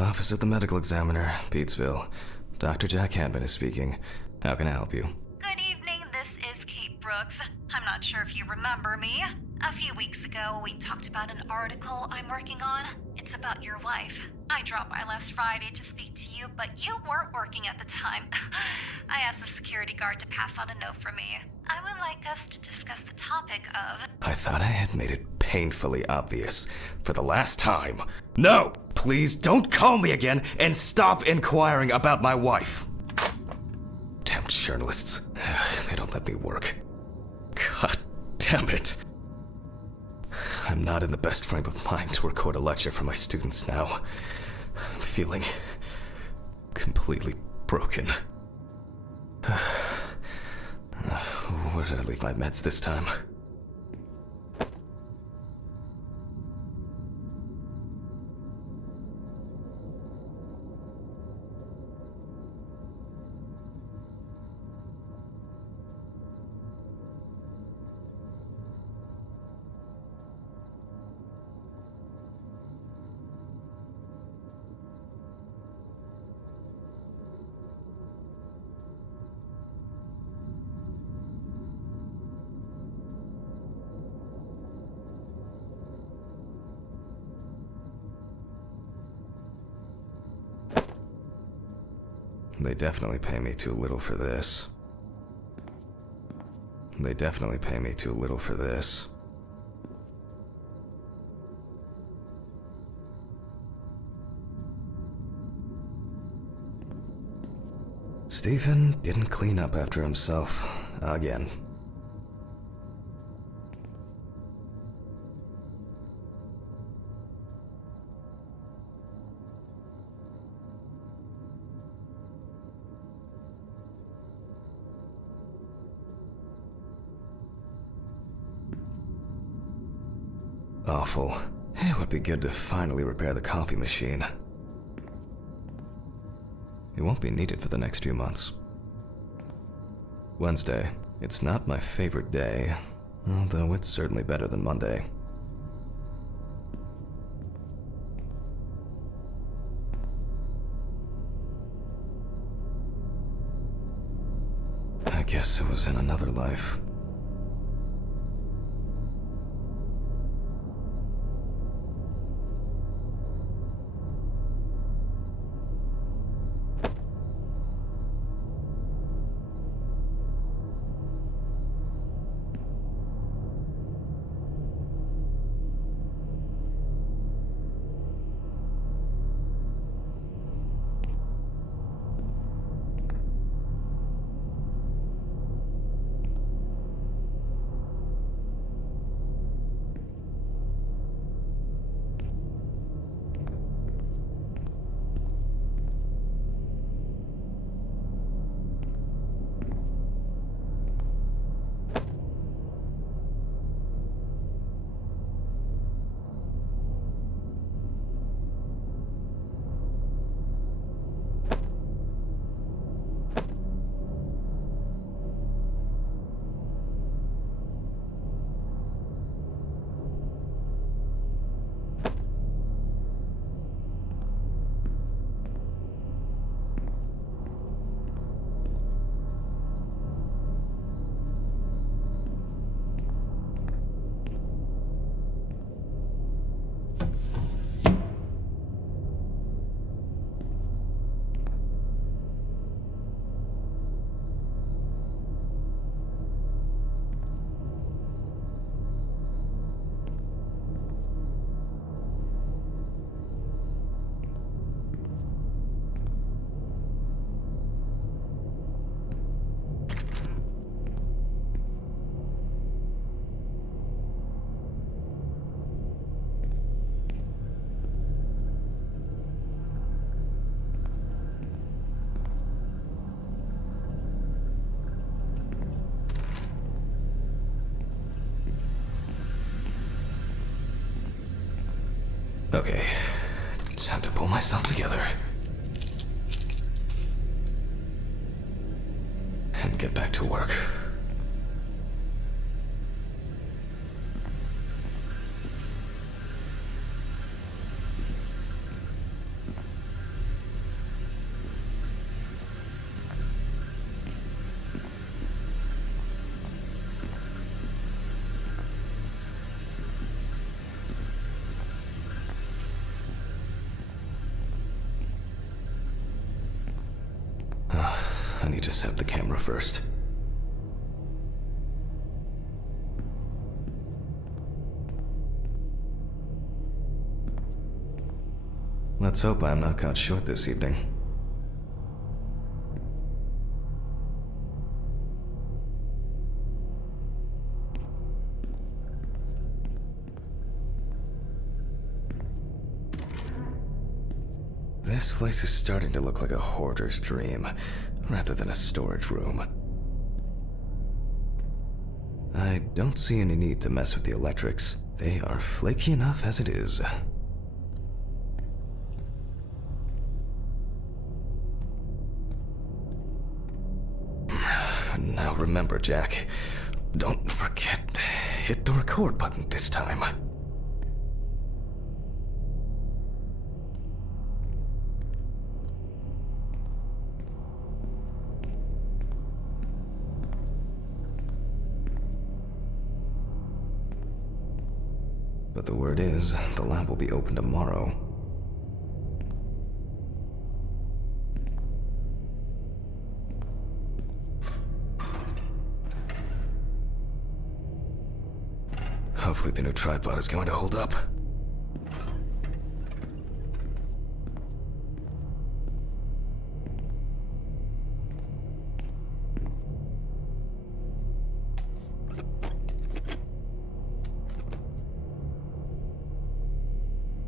Office of the Medical Examiner, Beatsville. Dr. Jack Hampton is speaking. How can I help you? Good evening, this is Kate Brooks. I'm not sure if you remember me. A few weeks ago, we talked about an article I'm working on. It's about your wife. I dropped by last Friday to speak to you, but you weren't working at the time. I asked the security guard to pass on a note for me. I would like us to discuss the topic of... I thought I had made it painfully obvious for the last time. No! Please don't call me again and stop inquiring about my wife. Damn journalists. They don't let me work. God damn it. I'm not in the best frame of mind to record a lecture for my students now. I'm feeling completely broken. Where did I leave my meds this time? They definitely pay me too little for this. They definitely pay me too little for this. Stephen didn't clean up after himself again. Awful. It would be good to finally repair the coffee machine. It won't be needed for the next few months. Wednesday. It's not my favorite day, although it's certainly better than Monday. I guess it was in another life. Okay, time to pull myself together. And get back to work. need to set the camera first. Let's hope I'm not caught short this evening. This place is starting to look like a hoarder's dream, rather than a storage room. I don't see any need to mess with the electrics. They are flaky enough as it is. Now remember, Jack, don't forget to hit the record button this time. But the word is, the lab will be open tomorrow. Hopefully the new tripod is going to hold up.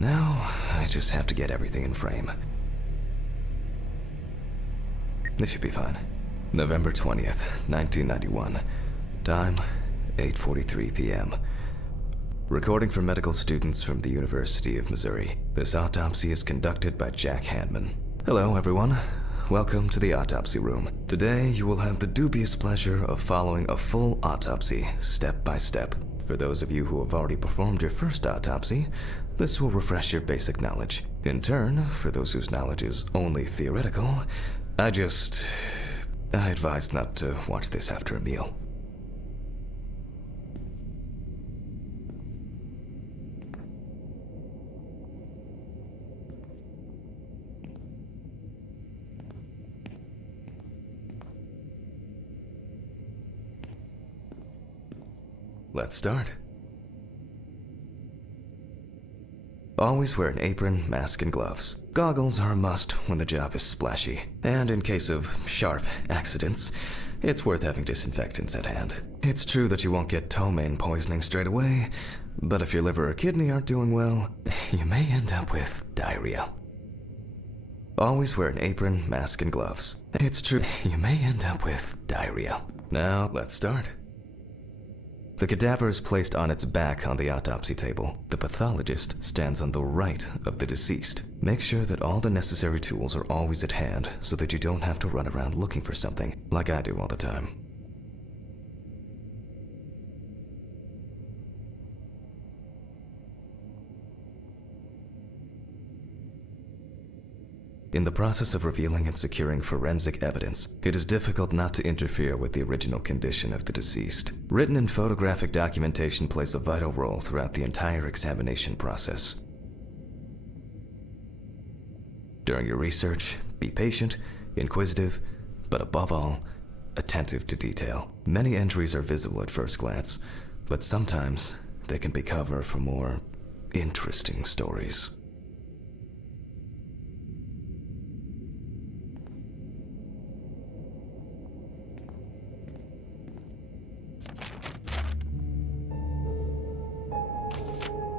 Now, I just have to get everything in frame. This should be fine. November 20th, 1991. Time, 8:43 p.m. Recording for medical students from the University of Missouri. This autopsy is conducted by Jack Hanman. Hello, everyone. Welcome to the autopsy room. Today, you will have the dubious pleasure of following a full autopsy, step by step. For those of you who have already performed your first autopsy, this will refresh your basic knowledge. In turn, for those whose knowledge is only theoretical, I advise not to watch this after a meal. Let's start. Always wear an apron, mask, and gloves. Goggles are a must when the job is splashy. And in case of sharp accidents, it's worth having disinfectants at hand. It's true that you won't get ptomaine poisoning straight away, but if your liver or kidney aren't doing well, you may end up with diarrhea. Always wear an apron, mask, and gloves. It's true, you may end up with diarrhea. Now, let's start. The cadaver is placed on its back on the autopsy table. The pathologist stands on the right of the deceased. Make sure that all the necessary tools are always at hand so that you don't have to run around looking for something, like I do all the time. In the process of revealing and securing forensic evidence, it is difficult not to interfere with the original condition of the deceased. Written and photographic documentation plays a vital role throughout the entire examination process. During your research, be patient, inquisitive, but above all, attentive to detail. Many injuries are visible at first glance, but sometimes they can be cover for more interesting stories.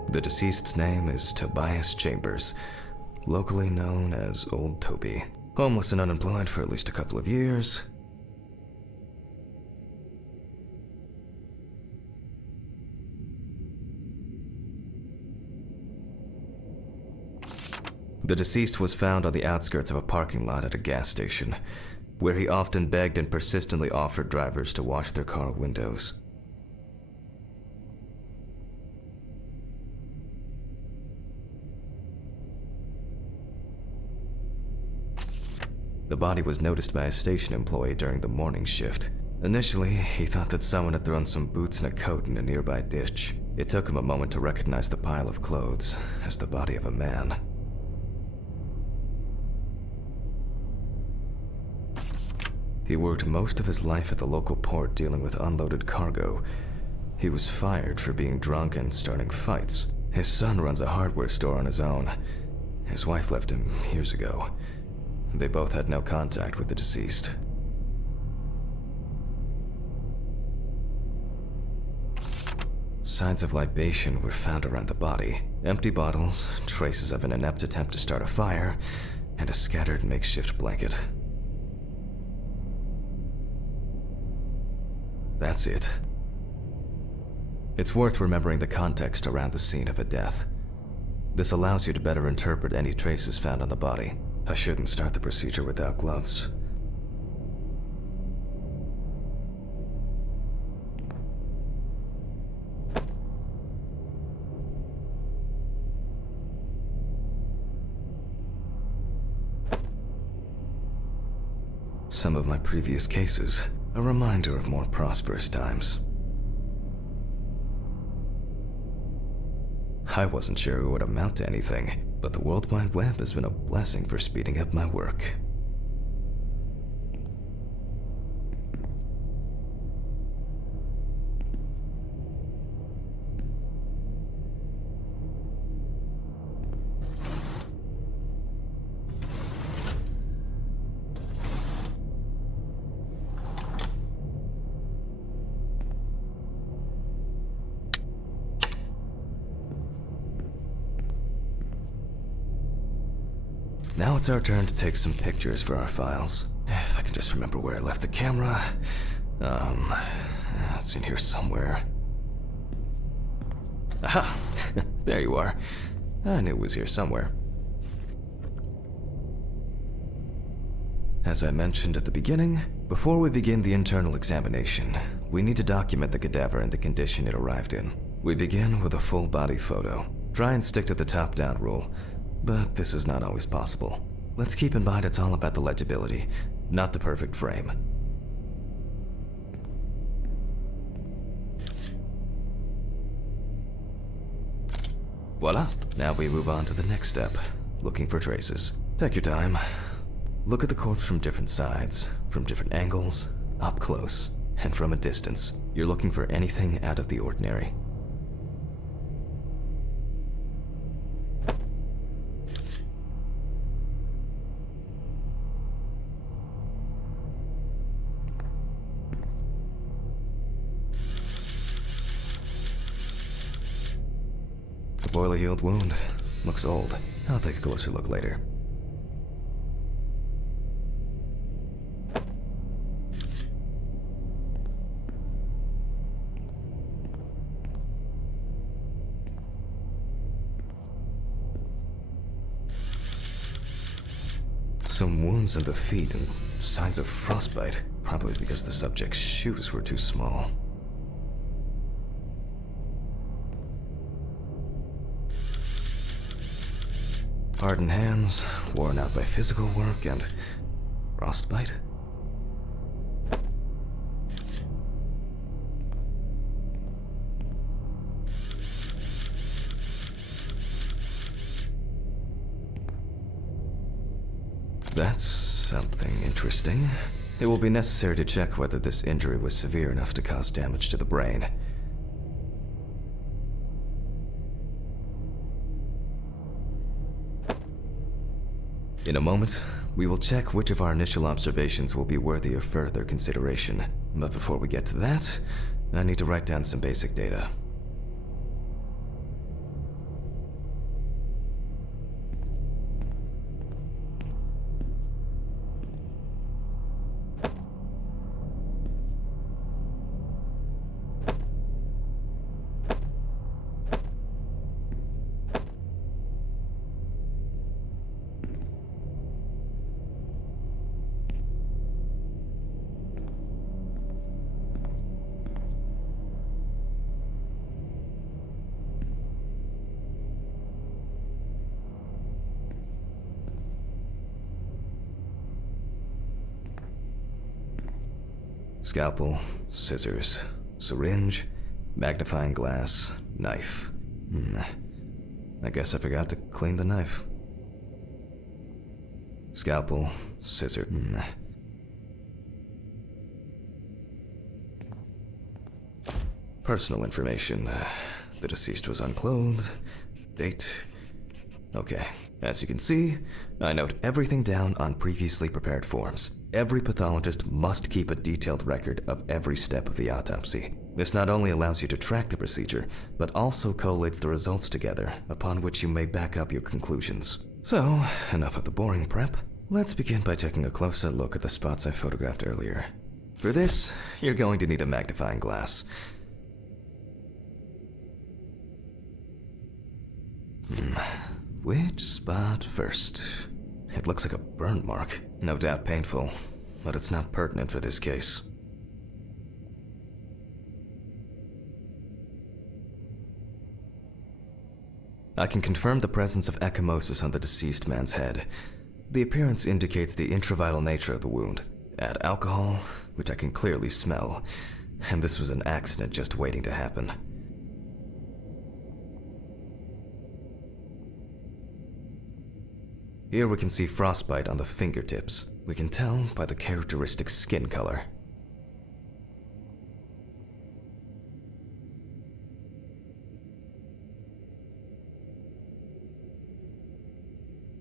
The deceased's name is Tobias Chambers, locally known as Old Toby. Homeless and unemployed for at least a couple of years. The deceased was found on the outskirts of a parking lot at a gas station, where he often begged and persistently offered drivers to wash their car windows. The body was noticed by a station employee during the morning shift. Initially, he thought that someone had thrown some boots and a coat in a nearby ditch. It took him a moment to recognize the pile of clothes as the body of a man. He worked most of his life at the local port dealing with unloaded cargo. He was fired for being drunk and starting fights. His son runs a hardware store on his own. His wife left him years ago. They both had no contact with the deceased. Signs of libation were found around the body. Empty bottles, traces of an inept attempt to start a fire, and a scattered makeshift blanket. That's it. It's worth remembering the context around the scene of a death. This allows you to better interpret any traces found on the body. I shouldn't start the procedure without gloves. Some of my previous cases, a reminder of more prosperous times. I wasn't sure it would amount to anything, but the World Wide Web has been a blessing for speeding up my work. Now it's our turn to take some pictures for our files. If I can just remember where I left the camera. It's in here somewhere. Aha! There you are. I knew it was here somewhere. As I mentioned at the beginning, before we begin the internal examination, we need to document the cadaver and the condition it arrived in. We begin with a full body photo. Try and stick to the top-down rule, but this is not always possible. Let's keep in mind it's all about the legibility, not the perfect frame. Voila! Now we move on to the next step, looking for traces. Take your time. Look at the corpse from different sides, from different angles, up close, and from a distance. You're looking for anything out of the ordinary. Poorly healed wound. Looks old. I'll take a closer look later. Some wounds in the feet and signs of frostbite, probably because the subject's shoes were too small. Hardened hands, worn out by physical work, and frostbite? That's something interesting. It will be necessary to check whether this injury was severe enough to cause damage to the brain. In a moment, we will check which of our initial observations will be worthy of further consideration. But before we get to that, I need to write down some basic data. Scalpel, scissors, syringe, magnifying glass, knife. I guess I forgot to clean the knife. Scalpel, scissor. Personal information. The deceased was unclothed. Date. Okay, as you can see, I note everything down on previously prepared forms. Every pathologist must keep a detailed record of every step of the autopsy. This not only allows you to track the procedure, but also collates the results together, upon which you may back up your conclusions. So, enough of the boring prep. Let's begin by taking a closer look at the spots I photographed earlier. For this, you're going to need a magnifying glass. Which spot first? It looks like a burn mark. No doubt painful, but it's not pertinent for this case. I can confirm the presence of ecchymosis on the deceased man's head. The appearance indicates the intravital nature of the wound. Add alcohol, which I can clearly smell, and this was an accident just waiting to happen. Here we can see frostbite on the fingertips. We can tell by the characteristic skin color.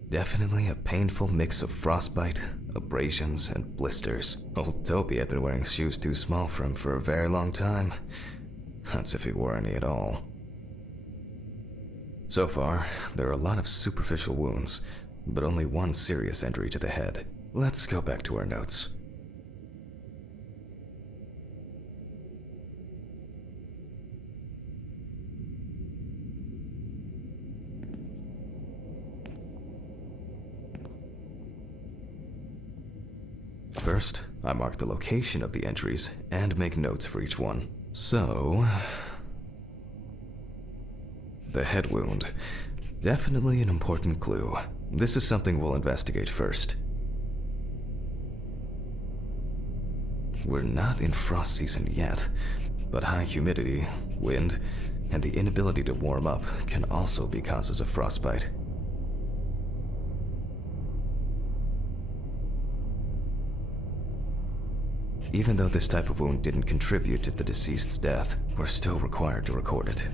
Definitely a painful mix of frostbite, abrasions, and blisters. Old Toby had been wearing shoes too small for him for a very long time. That's if he wore any at all. So far, there are a lot of superficial wounds, but only one serious injury to the head. Let's go back to our notes. First, I mark the location of the injuries and make notes for each one. So, the head wound. Definitely an important clue. This is something we'll investigate first. We're not in frost season yet, but high humidity, wind, and the inability to warm up can also be causes of frostbite. Even though this type of wound didn't contribute to the deceased's death, we're still required to record it.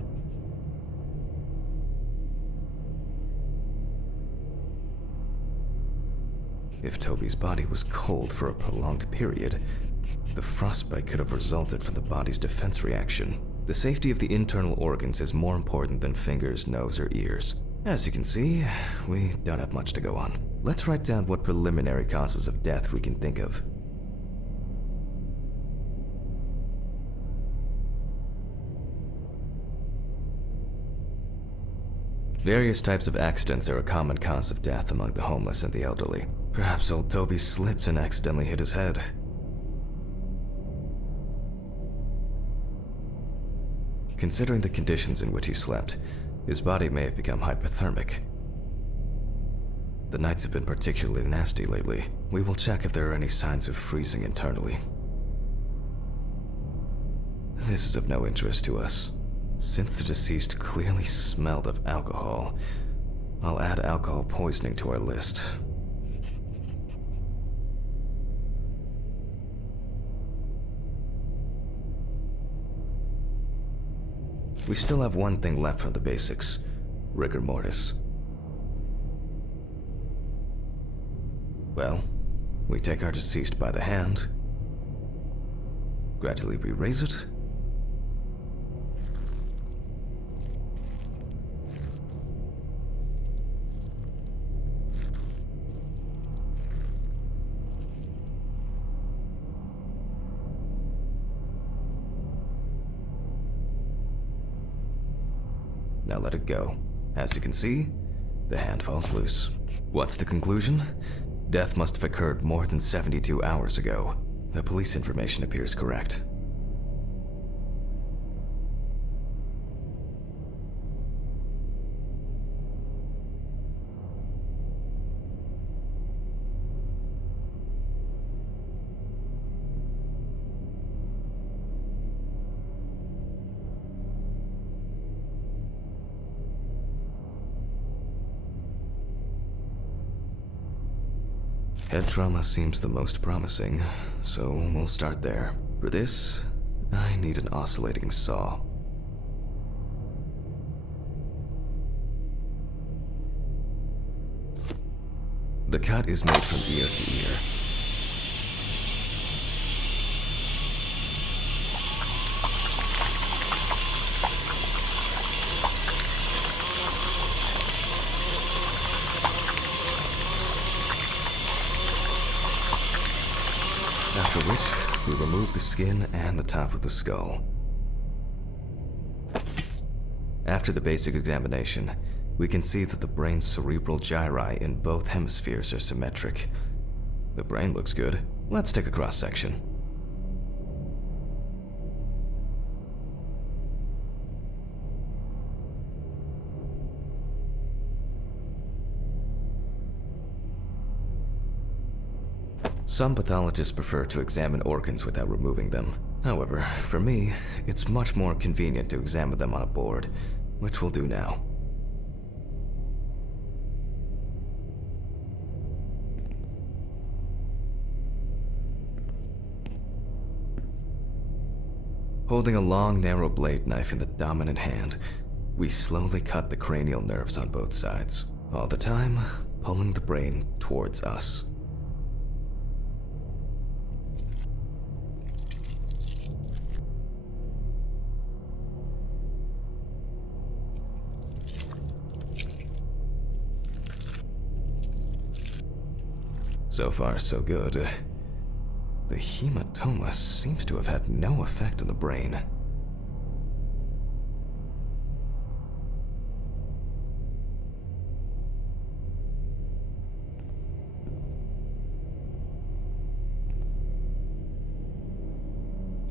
If Toby's body was cold for a prolonged period, the frostbite could have resulted from the body's defense reaction. The safety of the internal organs is more important than fingers, nose, or ears. As you can see, we don't have much to go on. Let's write down what preliminary causes of death we can think of. Various types of accidents are a common cause of death among the homeless and the elderly. Perhaps old Toby slipped and accidentally hit his head. Considering the conditions in which he slept, his body may have become hypothermic. The nights have been particularly nasty lately. We will check if there are any signs of freezing internally. This is of no interest to us. Since the deceased clearly smelled of alcohol, I'll add alcohol poisoning to our list. We still have one thing left from the basics: rigor mortis. Well, we take our deceased by the hand, gradually re-raise it, now let it go. As you can see, the hand falls loose. What's the conclusion? Death must have occurred more than 72 hours ago. The police information appears correct. Head trauma seems the most promising, so we'll start there. For this, I need an oscillating saw. The cut is made from ear to ear. After which, we remove the skin and the top of the skull. After the basic examination, we can see that the brain's cerebral gyri in both hemispheres are symmetric. The brain looks good. Let's take a cross-section. Some pathologists prefer to examine organs without removing them. However, for me, it's much more convenient to examine them on a board, which we'll do now. Holding a long, narrow blade knife in the dominant hand, we slowly cut the cranial nerves on both sides, all the time pulling the brain towards us. So far, so good. The hematoma seems to have had no effect on the brain.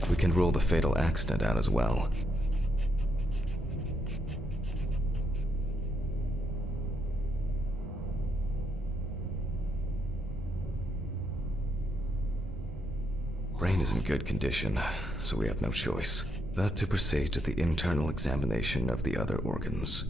We can rule the fatal accident out as well. Brain is in good condition, so we have no choice but to proceed to the internal examination of the other organs.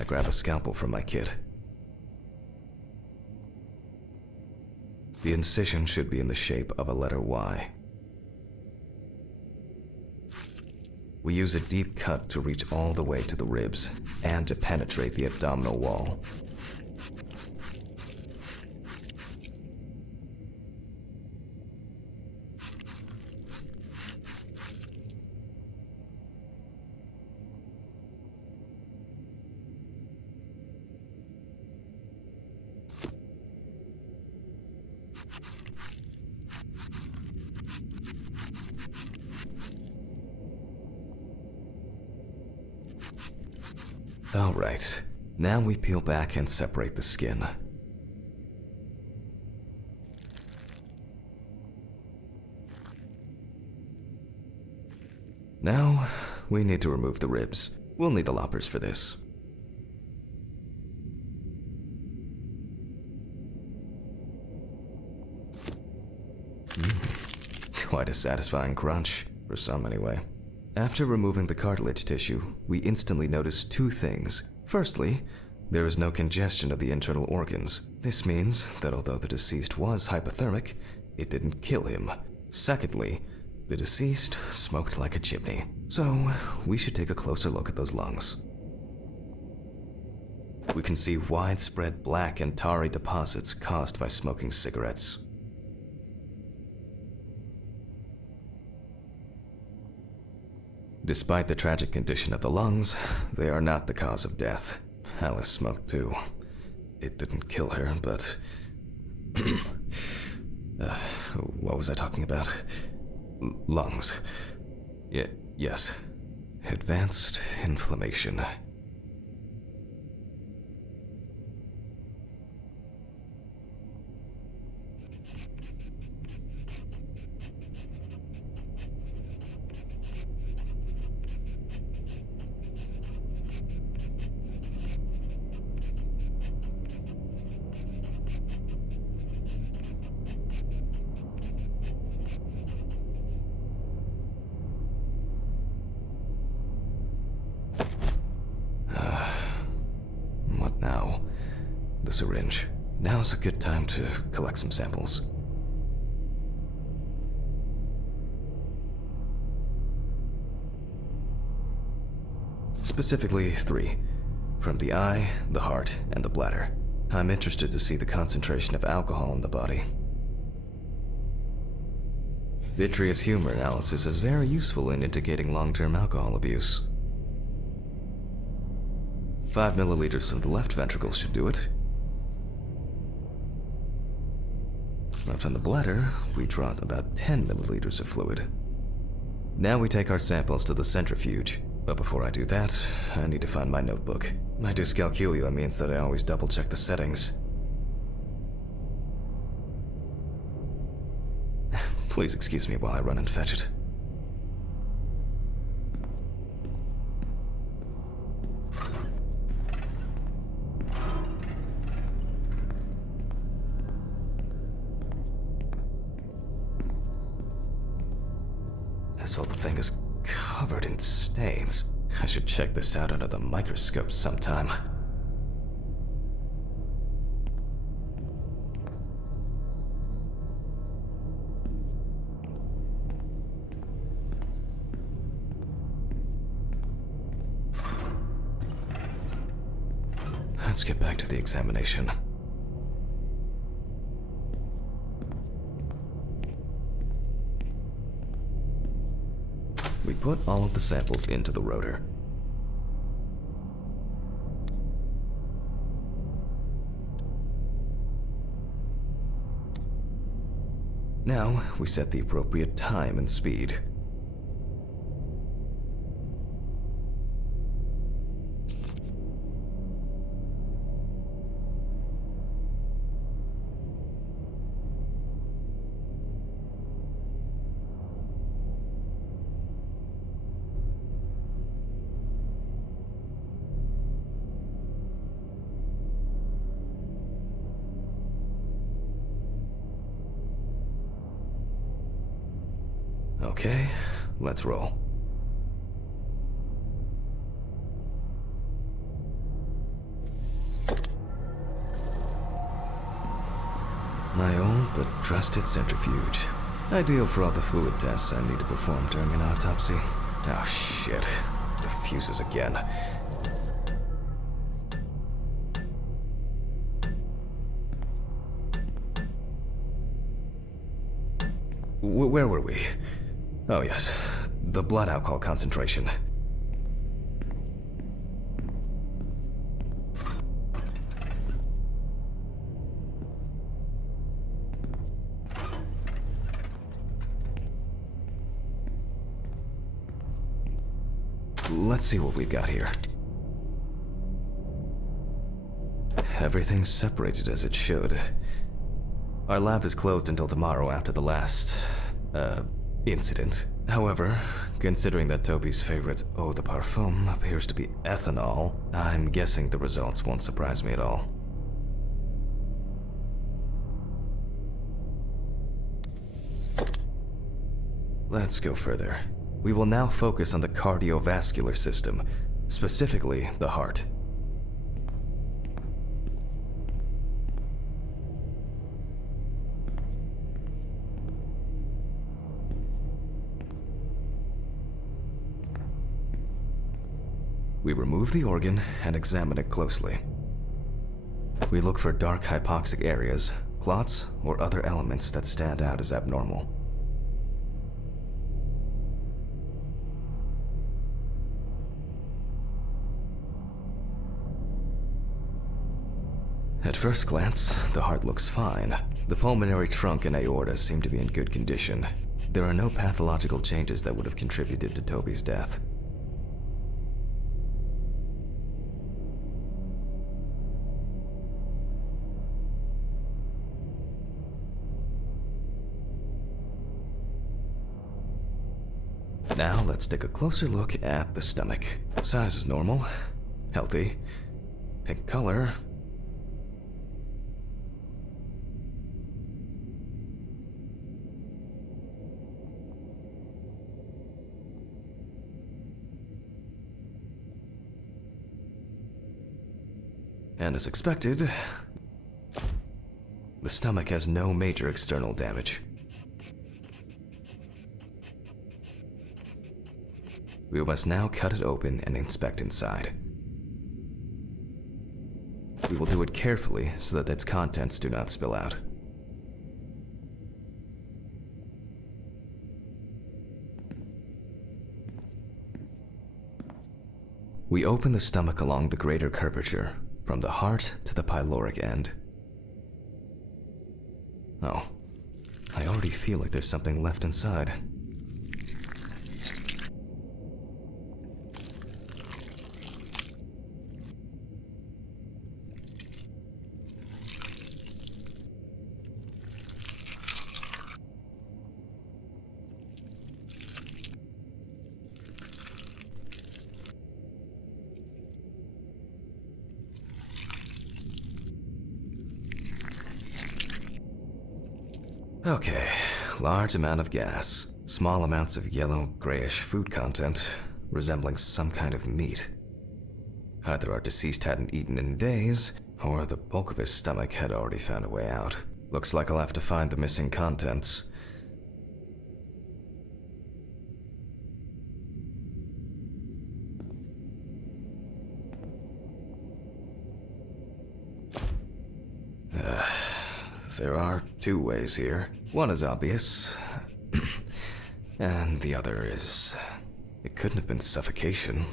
I grab a scalpel from my kit. The incision should be in the shape of a letter Y. We use a deep cut to reach all the way to the ribs and to penetrate the abdominal wall. Alright, now we peel back and separate the skin. Now, we need to remove the ribs. We'll need the loppers for this. Quite a satisfying crunch, for some anyway. After removing the cartilage tissue, we instantly notice two things. Firstly, there is no congestion of the internal organs. This means that although the deceased was hypothermic, it didn't kill him. Secondly, the deceased smoked like a chimney. So, we should take a closer look at those lungs. We can see widespread black and tarry deposits caused by smoking cigarettes. Despite the tragic condition of the lungs, they are not the cause of death. Alice smoked too. It didn't kill her, but... what was I talking about? Lungs. Yes. Advanced inflammation. What now? The syringe. Now's a good time to collect some samples. Specifically 3. From the eye, the heart, and the bladder. I'm interested to see the concentration of alcohol in the body. Vitreous humor analysis is very useful in indicating long-term alcohol abuse. 5 milliliters from the left ventricle should do it. Left on the bladder, we draw about 10 milliliters of fluid. Now we take our samples to the centrifuge, but before I do that, I need to find my notebook. My dyscalculia means that I always double-check the settings. Please excuse me while I run and fetch it. This whole thing is covered in stains. I should check this out under the microscope sometime. Let's get back to the examination. We put all of the samples into the rotor. Now, we set the appropriate time and speed. Okay, let's roll. My old but trusted centrifuge. Ideal for all the fluid tests I need to perform during an autopsy. Oh shit, the fuses again. Where were we? Oh yes, the blood alcohol concentration. Let's see what we've got here. Everything's separated as it should. Our lab is closed until tomorrow after the last, incident. However, considering that Toby's favorite eau de parfum appears to be ethanol, I'm guessing the results won't surprise me at all. Let's go further. We will now focus on the cardiovascular system, specifically the heart. We remove the organ and examine it closely. We look for dark hypoxic areas, clots, or other elements that stand out as abnormal. At first glance, the heart looks fine. The pulmonary trunk and aorta seem to be in good condition. There are no pathological changes that would have contributed to Toby's death. Now let's take a closer look at the stomach. Size is normal, healthy, pink color. And as expected, the stomach has no major external damage. We must now cut it open and inspect inside. We will do it carefully so that its contents do not spill out. We open the stomach along the greater curvature, from the heart to the pyloric end. Oh, I already feel like there's something left inside. Okay, large amount of gas, small amounts of yellow, grayish food content, resembling some kind of meat. Either our deceased hadn't eaten in days, or the bulk of his stomach had already found a way out. Looks like I'll have to find the missing contents. There are two ways here. One is obvious, and the other is... It couldn't have been suffocation,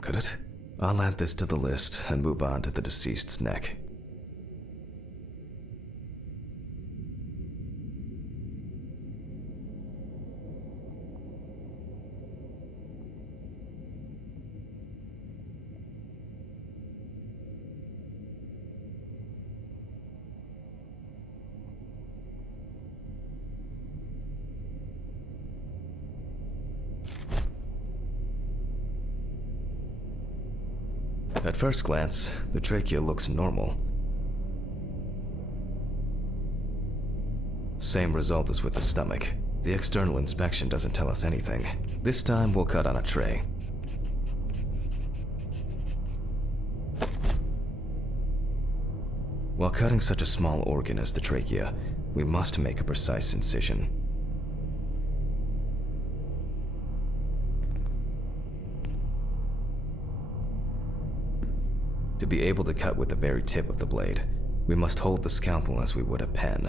could it? I'll add this to the list and move on to the deceased's neck. At first glance, the trachea looks normal. Same result as with the stomach. The external inspection doesn't tell us anything. This time we'll cut on a tray. While cutting such a small organ as the trachea, we must make a precise incision. To be able to cut with the very tip of the blade, we must hold the scalpel as we would a pen.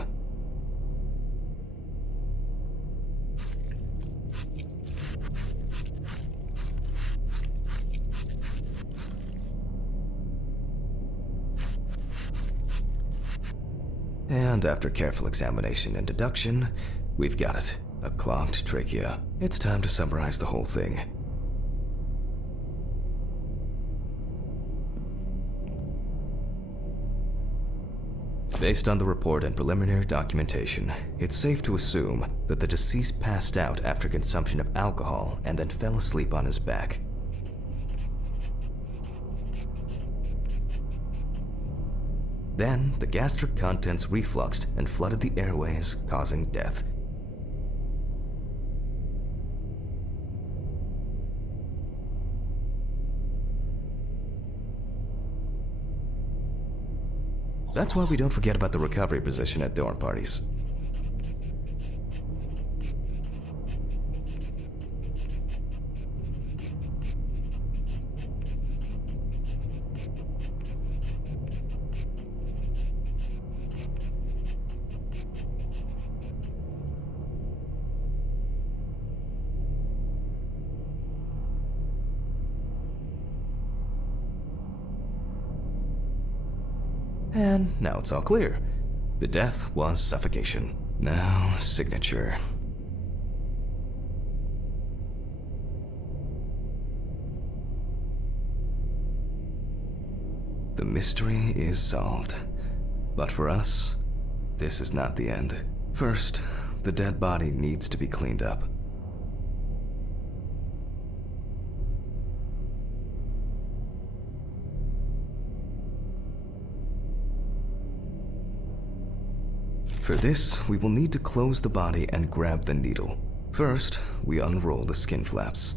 And after careful examination and deduction, we've got it. A clogged trachea. It's time to summarize the whole thing. Based on the report and preliminary documentation, it's safe to assume that the deceased passed out after consumption of alcohol and then fell asleep on his back. Then, the gastric contents refluxed and flooded the airways, causing death. That's why we don't forget about the recovery position at dorm parties. And now it's all clear. The death was suffocation. Now, signature. The mystery is solved. But for us, this is not the end. First, the dead body needs to be cleaned up. For this, we will need to close the body and grab the needle. First, we unroll the skin flaps.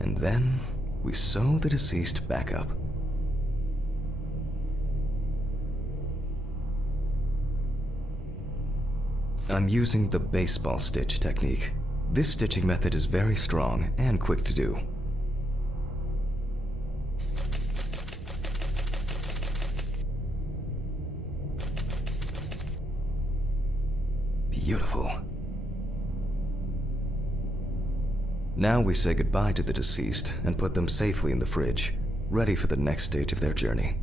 And then, we sew the deceased back up. . I'm using the baseball stitch technique. This stitching method is very strong and quick to do. Beautiful. Now we say goodbye to the deceased and put them safely in the fridge, ready for the next stage of their journey.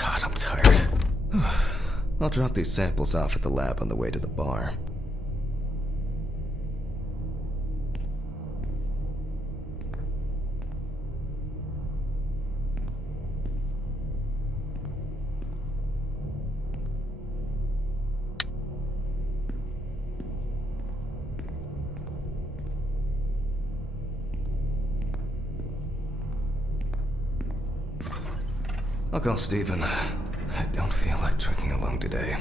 God, I'm tired. I'll drop these samples off at the lab on the way to the bar. I'll call Steven. I don't feel like drinking alone today.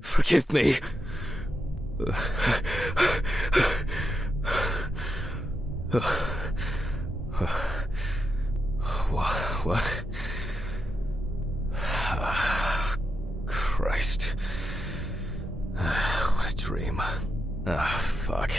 Forgive me. What? Christ. What a dream. Fuck.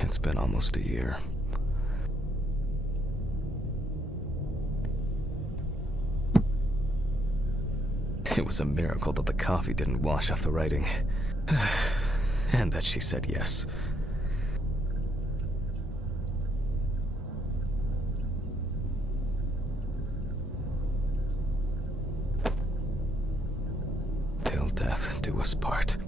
It's been almost a year. It was a miracle that the coffee didn't wash off the writing. And that she said yes. Till death do us part.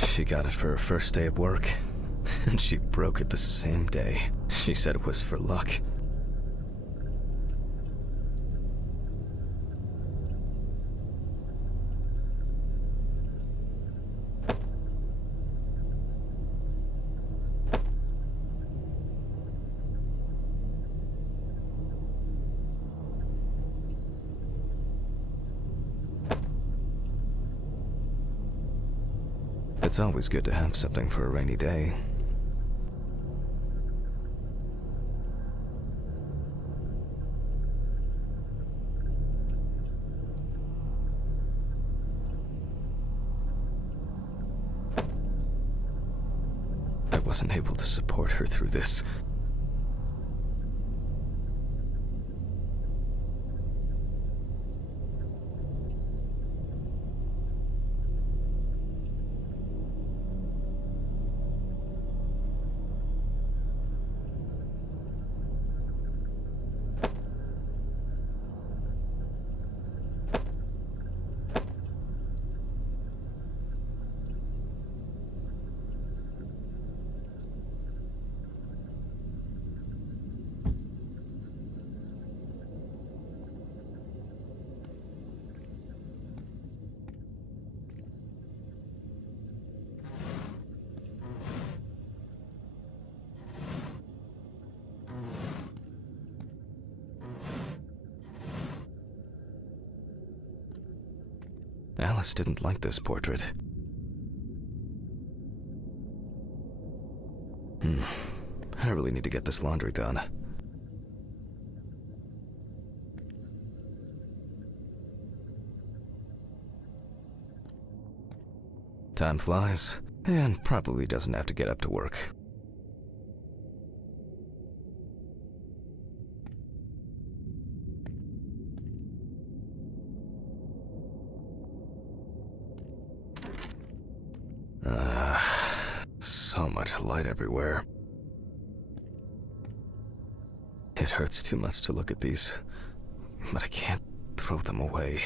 She got it for her first day of work. And she broke it the same day. She said it was for luck. It's always good to have something for a rainy day. I wasn't able to support her through this. Alice didn't like this portrait. I really need to get this laundry done. Time flies, and probably doesn't have to get up to work. So much light everywhere. It hurts too much to look at these, but I can't throw them away.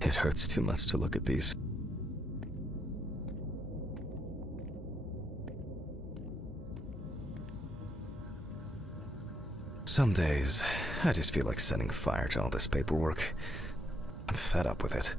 It hurts too much to look at these. Some days, I just feel like setting fire to all this paperwork. I'm fed up with it.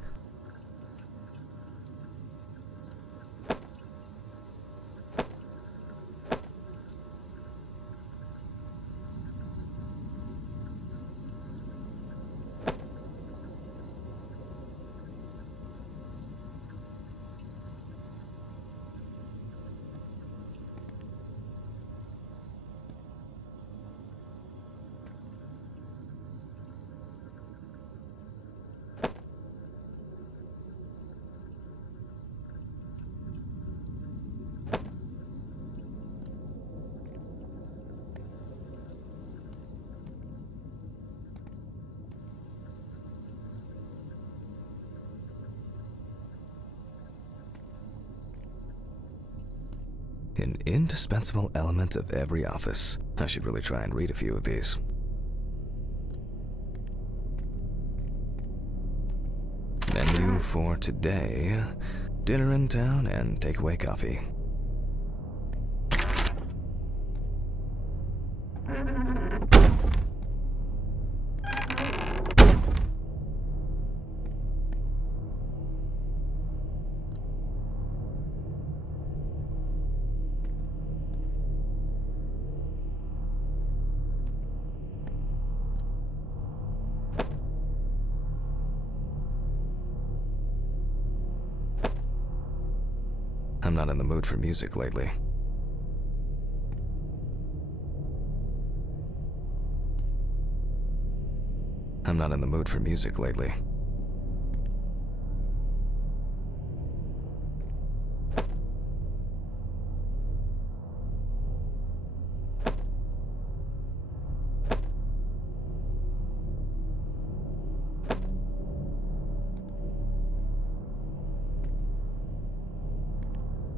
An indispensable element of every office. I should really try and read a few of these. Menu for today: dinner in town and takeaway coffee. I'm not in the mood for music lately. I'm not in the mood for music lately.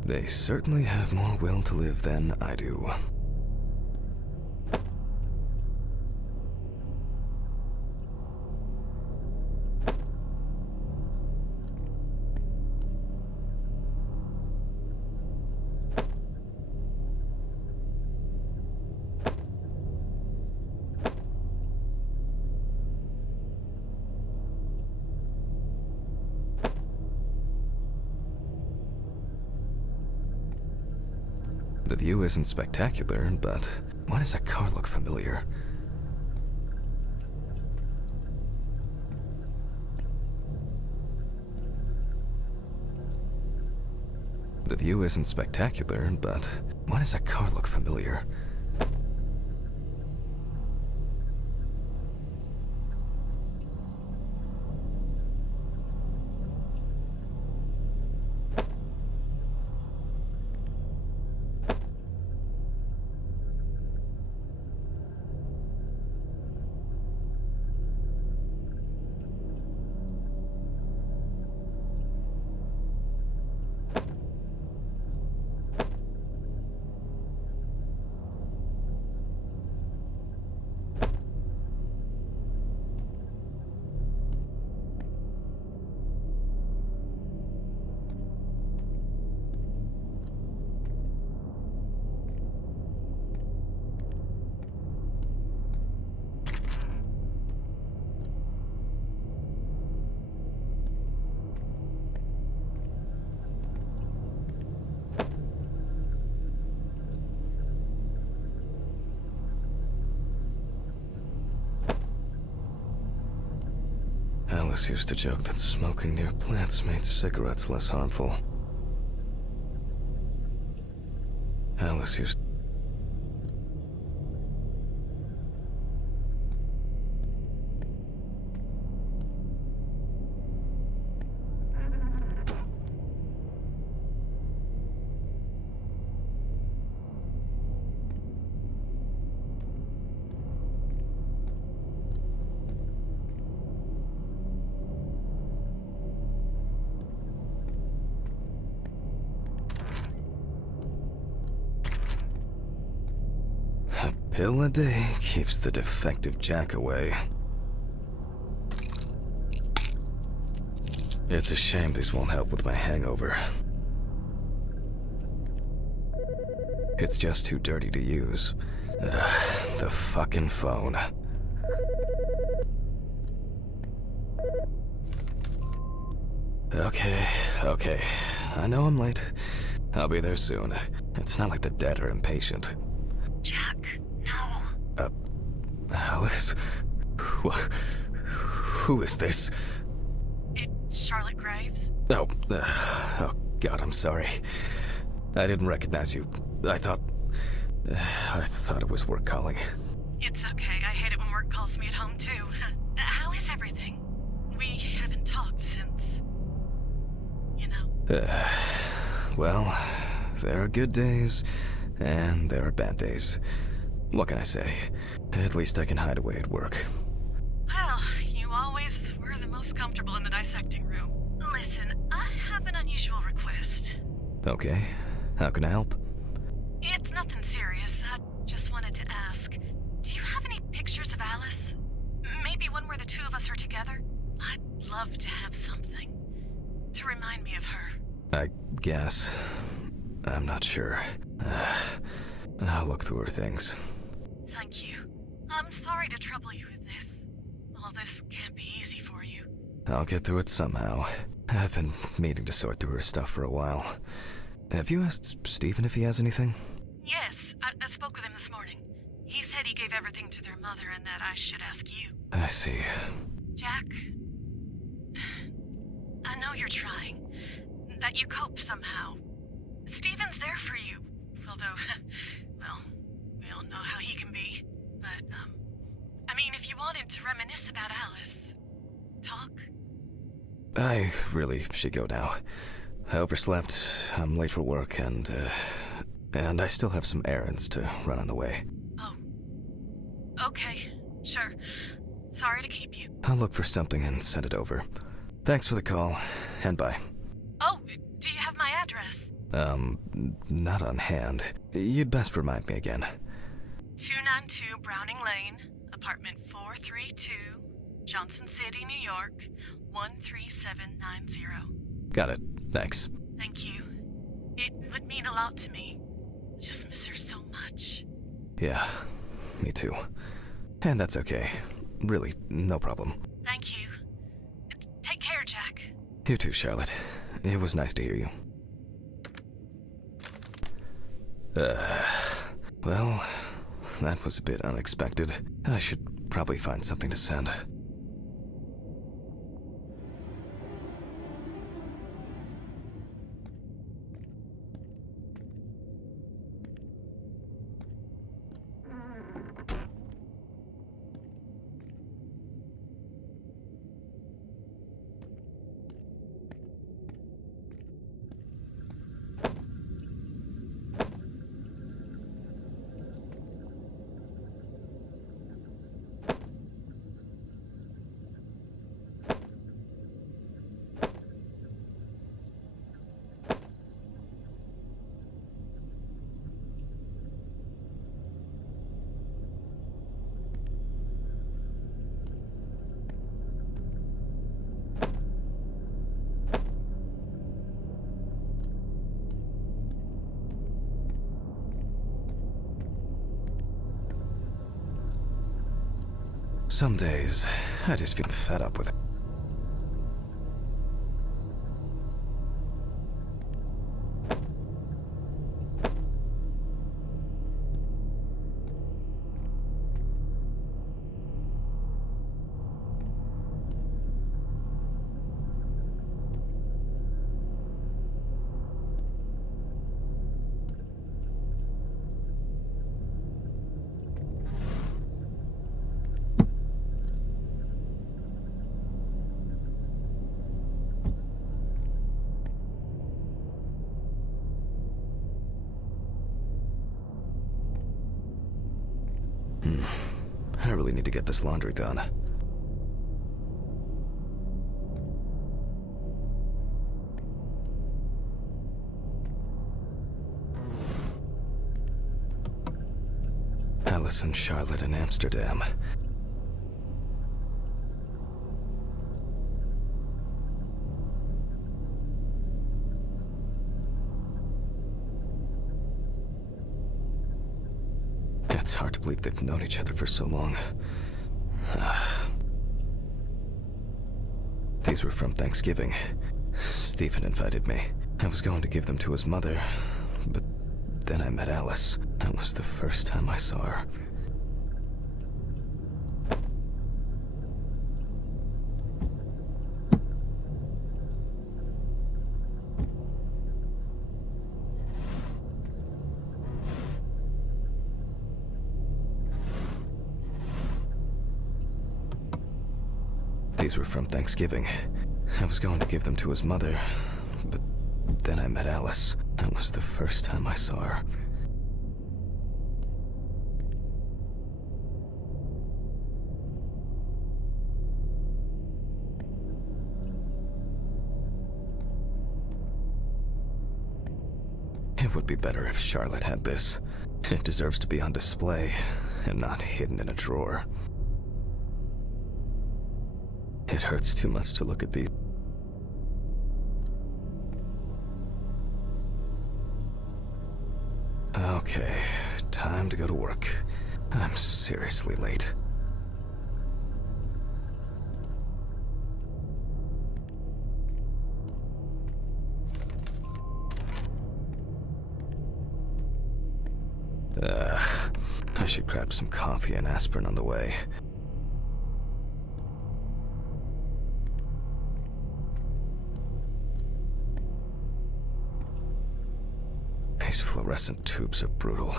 They certainly have more will to live than I do. The view isn't spectacular, but why does that car look familiar? The view isn't spectacular, but why does that car look familiar? Alice used to joke that smoking near plants made cigarettes less harmful. Alice used... A pill a day keeps the defective Jack away. It's a shame these won't help with my hangover. It's just too dirty to use. The fucking phone. Okay. I know I'm late. I'll be there soon. It's not like the dead are impatient. Jack, no. Alice? Who is this? It's Charlotte Graves. Oh God, I'm sorry. I didn't recognize you. I thought it was work calling. It's okay. I hate it when work calls me at home, too. How is everything? We haven't talked since... you know. Well, there are good days, and there are bad days. What can I say? At least I can hide away at work. Well, you always were the most comfortable in the dissecting room. Listen, I have an unusual request. Okay, how can I help? It's nothing serious. I just wanted to ask. Do you have any pictures of Alice? Maybe one where the two of us are together? I'd love to have something to remind me of her. I guess. I'm not sure. I'll look through her things. Thank you. I'm sorry to trouble you with this. All this can't be easy for you. I'll get through it somehow. I've been meaning to sort through her stuff for a while. Have you asked Stephen if he has anything? Yes, I spoke with him this morning. He said he gave everything to their mother and that I should ask you. I see. Jack, I know you're trying. That you cope somehow. Stephen's there for you. Although, well, we all know how he can be. But, I mean, if you wanted to reminisce about Alice, talk. I really should go now. I overslept, I'm late for work, and I still have some errands to run on the way. Oh. Okay, sure. Sorry to keep you. I'll look for something and send it over. Thanks for the call, and bye. Oh, do you have my address? Not on hand. You'd best remind me again. 292 Browning Lane, apartment 432, Johnson City, New York, 13790. Got it. Thanks. Thank you. It would mean a lot to me. Just miss her so much. Yeah, me too. And that's okay. Really, no problem. Thank you. Take care, Jack. You too, Charlotte. It was nice to hear you. Well, that was a bit unexpected. I should probably find something to send. Some days, I just feel fed up with it. I really need to get this laundry done. Alice and Charlotte in Amsterdam. It's hard to believe they've known each other for so long. These were from Thanksgiving. Stephen invited me. I was going to give them to his mother, but then I met Alice. That was the first time I saw her. These were from Thanksgiving. I was going to give them to his mother, but then I met Alice. That was the first time I saw her. It would be better if Charlotte had this. It deserves to be on display and not hidden in a drawer. It hurts too much to look at these. Okay, time to go to work. I'm seriously late. I should grab some coffee and aspirin on the way. These fluorescent tubes are brutal.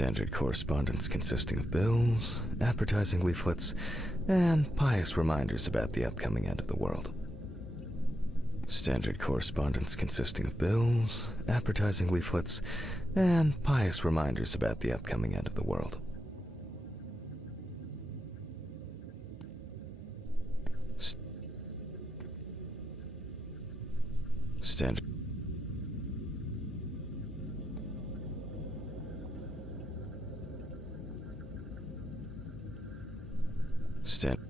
Standard correspondence consisting of bills, advertising leaflets, and pious reminders about the upcoming end of the world. Standard correspondence consisting of bills, advertising leaflets, and pious reminders about the upcoming end of the world. Standard. Standard.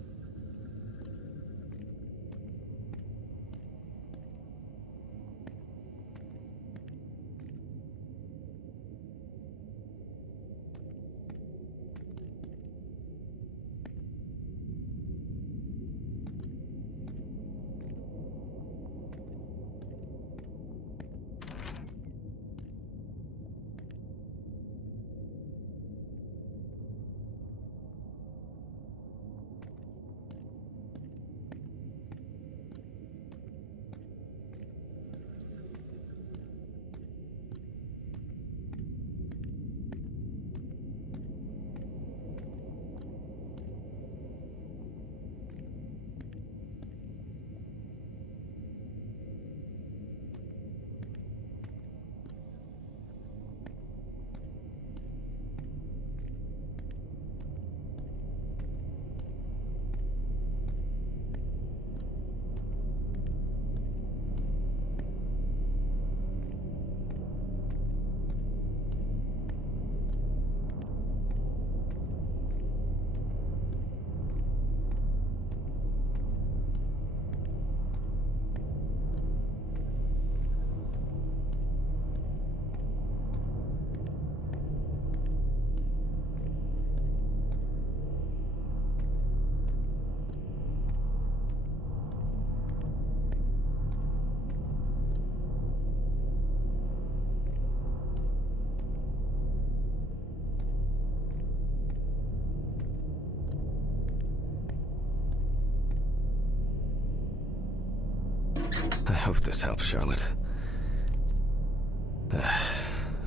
I hope this helps, Charlotte.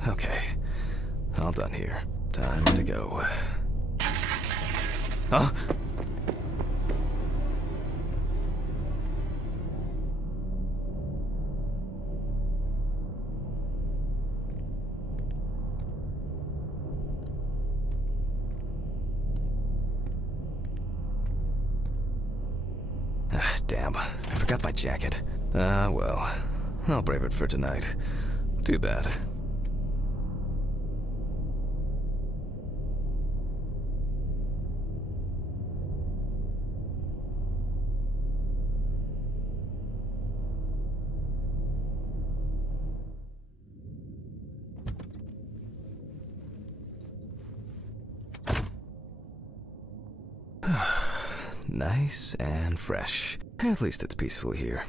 Okay. All done here. Time to go. Huh? Damn. I forgot my jacket. Ah, well. I'll brave it for tonight. Too bad. Nice and fresh. At least it's peaceful here.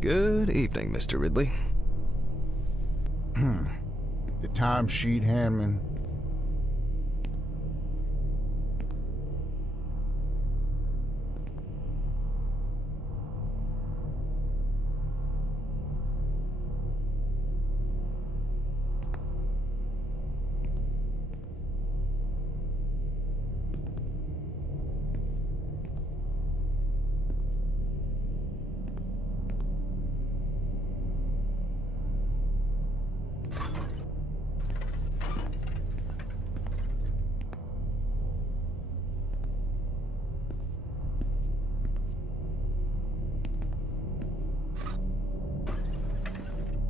Good evening, Mr. Ridley. The timesheet handman.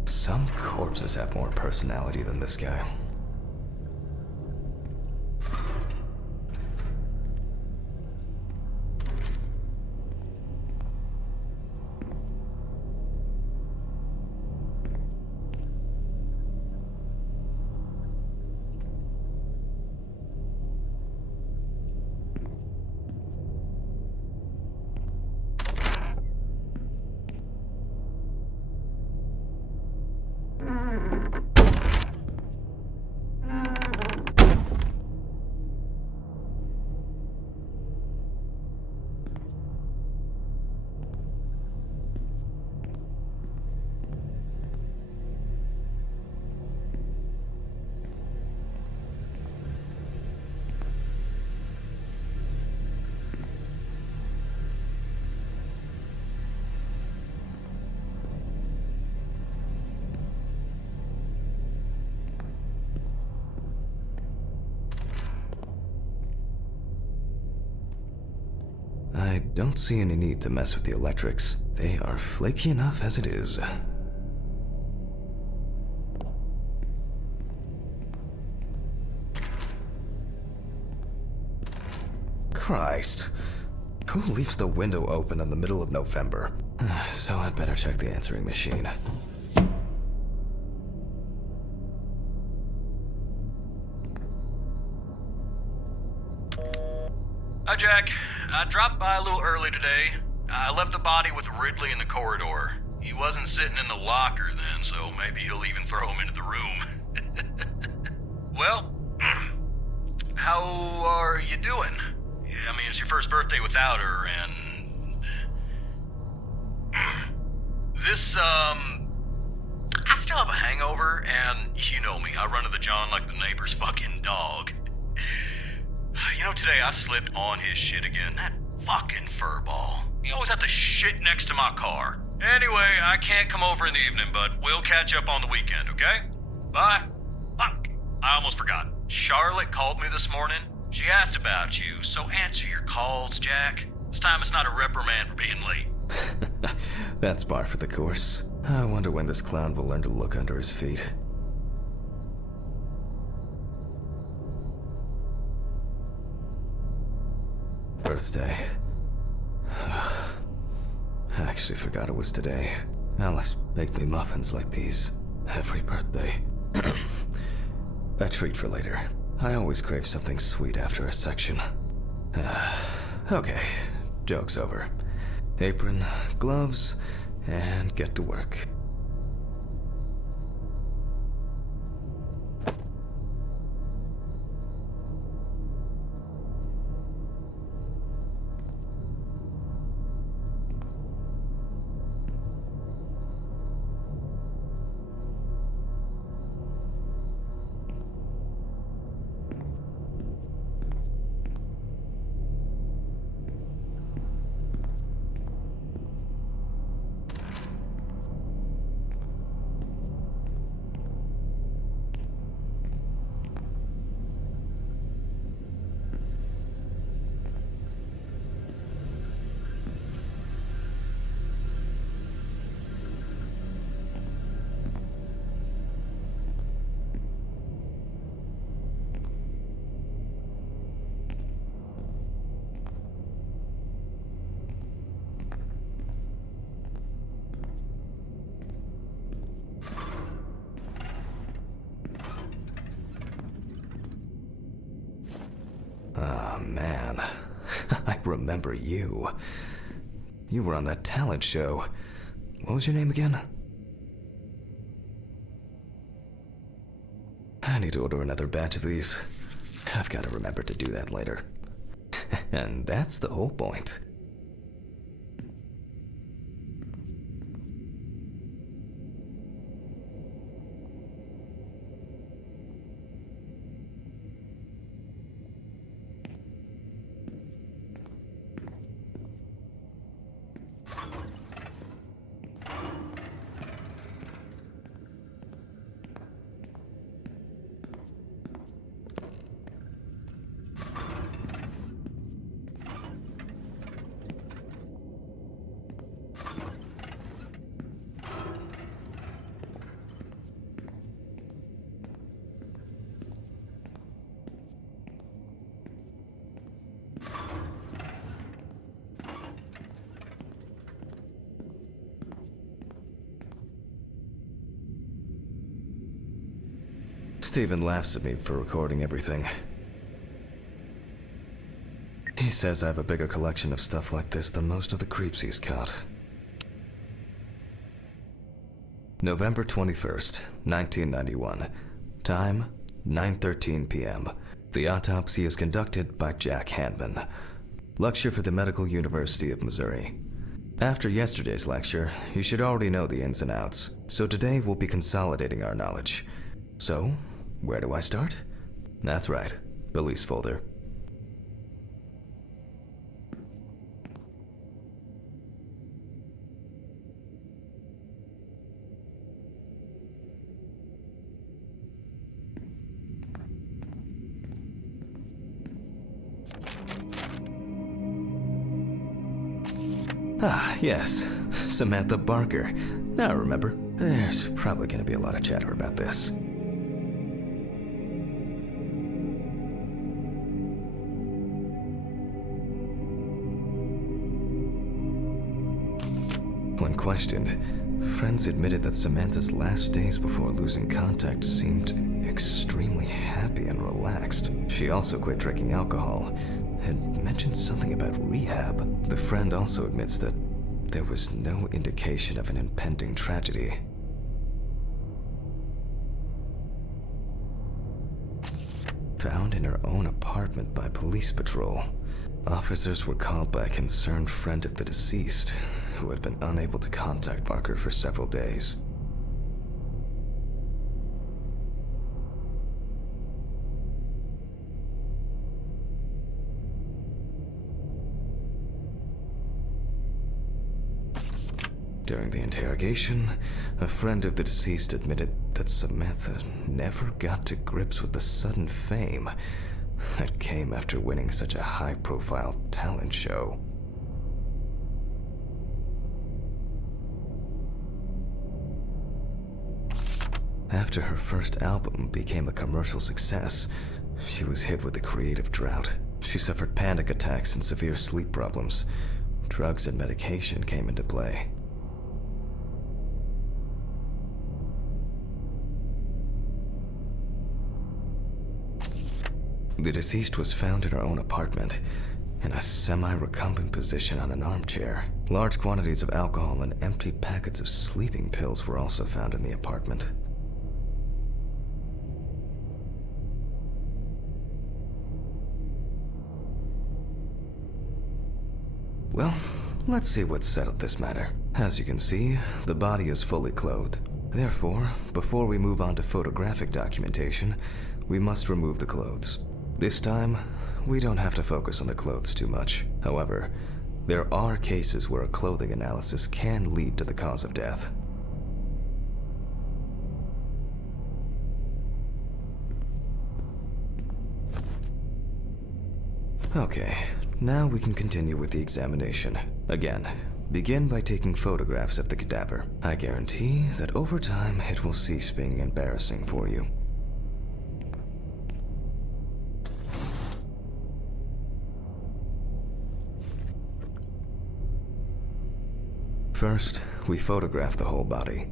Some corpses have more personality than this guy. I don't see any need to mess with the electrics. They are flaky enough as it is. Christ. Who leaves the window open in the middle of November? So I'd better check the answering machine. Hi, Jack. I dropped by a little early today. I left the body with Ridley in the corridor. He wasn't sitting in the locker then, so maybe he'll even throw him into the room. Well, how are you doing? I mean, it's your first birthday without her, and... This, I still have a hangover, and you know me, I run to the John like the neighbor's fucking dog. You know, today I slipped on his shit again. That fucking furball. He always has to shit next to my car. Anyway, I can't come over in the evening, but we'll catch up on the weekend, okay? Bye. I almost forgot. Charlotte called me this morning. She asked about you, so answer your calls, Jack. This time it's not a reprimand for being late. That's par for the course. I wonder when this clown will learn to look under his feet. Birthday. I actually forgot it was today. Alice baked me muffins like these every birthday. A treat for later. I always crave something sweet after a section. Okay, joke's over. Apron, gloves, and get to work. Oh, man. I remember you. You were on that talent show. What was your name again? I need to order another batch of these. I've got to remember to do that later. And that's the whole point. Steven laughs at me for recording everything. He says I have a bigger collection of stuff like this than most of the creeps he's caught. November 21st, 1991. Time, 9:13 p.m. The autopsy is conducted by Jack Hanman. Lecture for the Medical University of Missouri. After yesterday's lecture, you should already know the ins and outs, so today we'll be consolidating our knowledge. So, where do I start? That's right, police folder. Ah, yes, Samantha Barker. Now I remember. There's probably going to be a lot of chatter about this. When questioned, friends admitted that Samantha's last days before losing contact seemed extremely happy and relaxed. She also quit drinking alcohol, had mentioned something about rehab. The friend also admits that there was no indication of an impending tragedy. Found in her own apartment by police patrol. Officers were called by a concerned friend of the deceased, who had been unable to contact Barker for several days. During the interrogation, a friend of the deceased admitted that Samantha never got to grips with the sudden fame that came after winning such a high-profile talent show. After her first album became a commercial success, she was hit with a creative drought. She suffered panic attacks and severe sleep problems. Drugs and medication came into play. The deceased was found in her own apartment, in a semi-recumbent position on an armchair. Large quantities of alcohol and empty packets of sleeping pills were also found in the apartment. Well, let's see what settled this matter. As you can see, the body is fully clothed. Therefore, before we move on to photographic documentation, we must remove the clothes. This time, we don't have to focus on the clothes too much. However, there are cases where a clothing analysis can lead to the cause of death. Okay, now we can continue with the examination. Again, begin by taking photographs of the cadaver. I guarantee that over time it will cease being embarrassing for you. First, we photograph the whole body.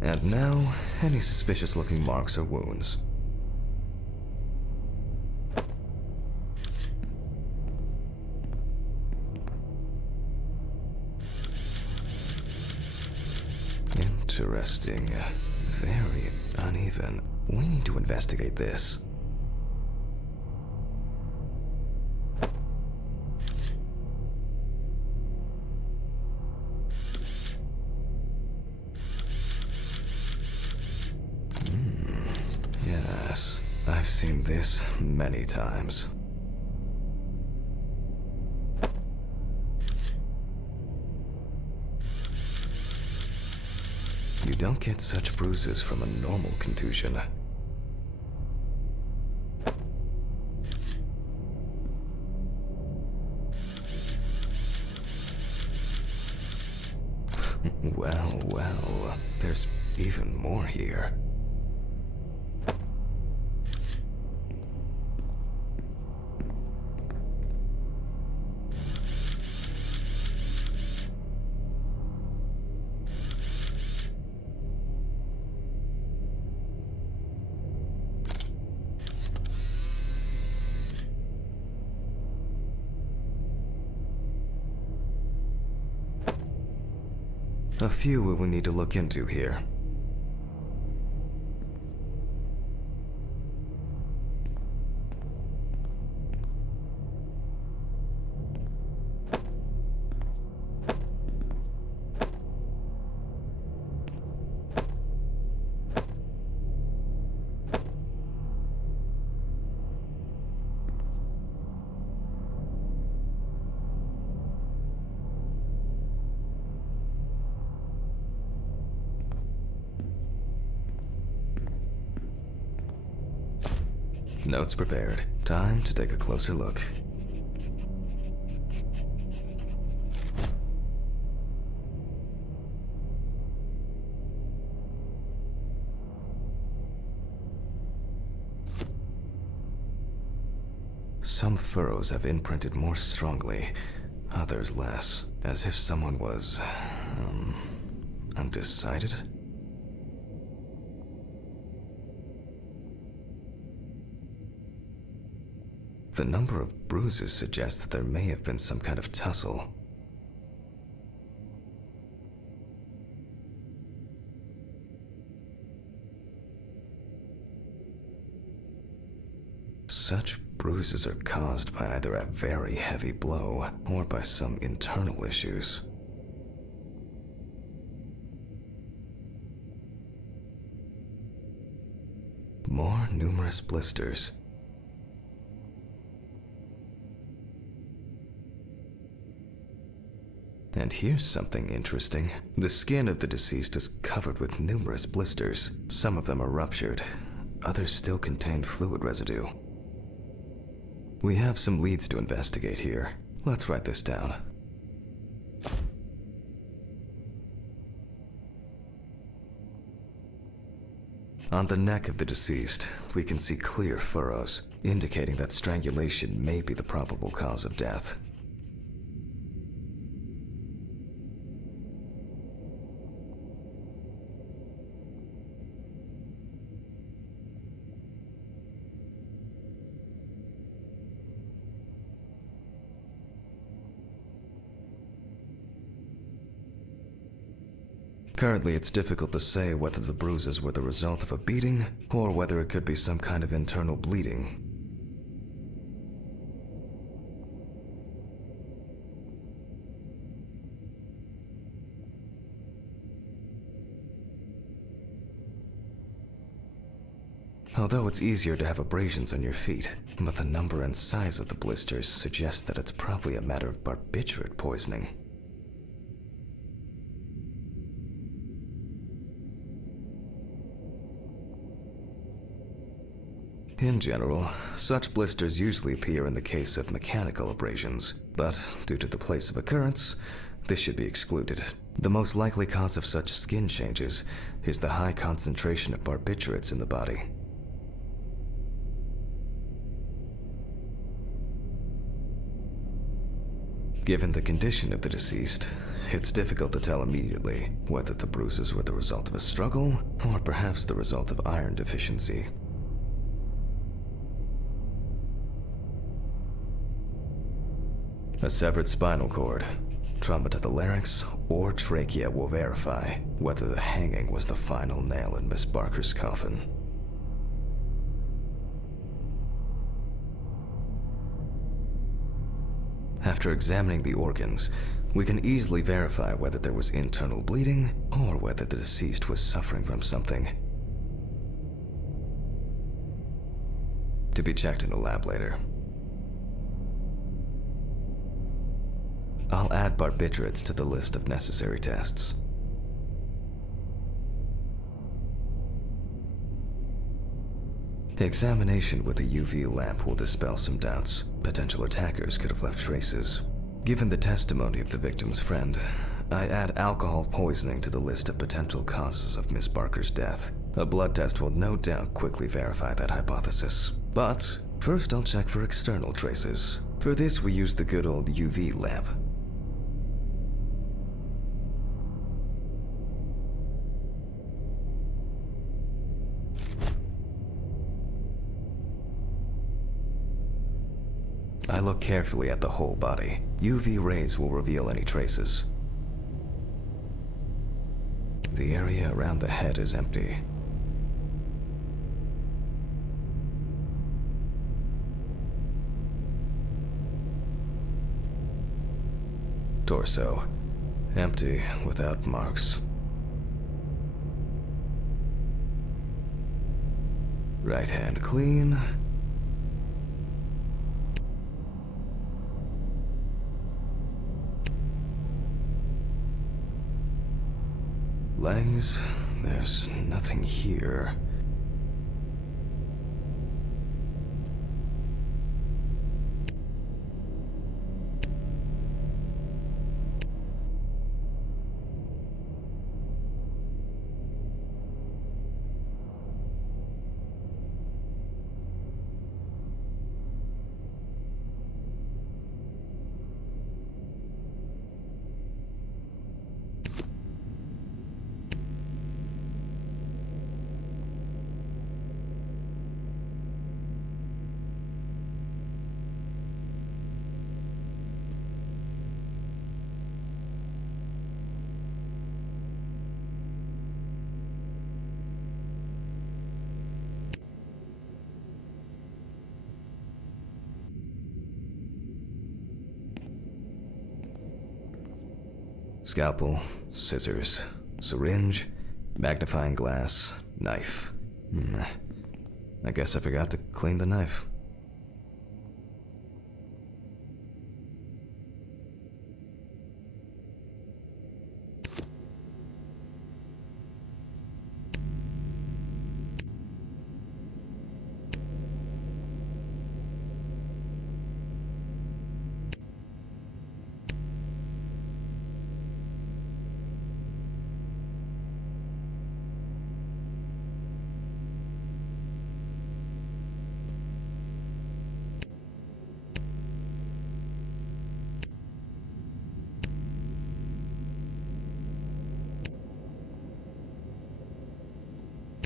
And now, any suspicious-looking marks or wounds. Interesting. Very uneven. We need to investigate this. Yes, I've seen this many times. You don't get such bruises from a normal contusion. Well, there's even more here. A few we will need to look into here. Notes prepared. Time to take a closer look. Some furrows have imprinted more strongly, others less, as if someone was, undecided? The number of bruises suggests that there may have been some kind of tussle. Such bruises are caused by either a very heavy blow or by some internal issues. More numerous blisters. And here's something interesting. The skin of the deceased is covered with numerous blisters. Some of them are ruptured. Others still contain fluid residue. We have some leads to investigate here. Let's write this down. On the neck of the deceased, we can see clear furrows, indicating that strangulation may be the probable cause of death. Currently, it's difficult to say whether the bruises were the result of a beating, or whether it could be some kind of internal bleeding. Although it's easier to have abrasions on your feet, but the number and size of the blisters suggests that it's probably a matter of barbiturate poisoning. In general, such blisters usually appear in the case of mechanical abrasions, but due to the place of occurrence, this should be excluded. The most likely cause of such skin changes is the high concentration of barbiturates in the body. Given the condition of the deceased, it's difficult to tell immediately whether the bruises were the result of a struggle or perhaps the result of iron deficiency. A severed spinal cord. trauma to the larynx or trachea will verify whether the hanging was the final nail in Miss Barker's coffin. After examining the organs, we can easily verify whether there was internal bleeding or whether the deceased was suffering from something. To be checked in the lab later. I'll add barbiturates to the list of necessary tests. The examination with a UV lamp will dispel some doubts. Potential attackers could have left traces. Given the testimony of the victim's friend, I add alcohol poisoning to the list of potential causes of Miss Barker's death. A blood test will no doubt quickly verify that hypothesis. But first I'll check for external traces. For this we use the good old UV lamp. I look carefully at the whole body. UV rays will reveal any traces. The area around the head is empty. Torso, empty without marks. Right hand clean. Legs, there's nothing here. Scalpel, scissors, syringe, magnifying glass, knife. I guess I forgot to clean the knife.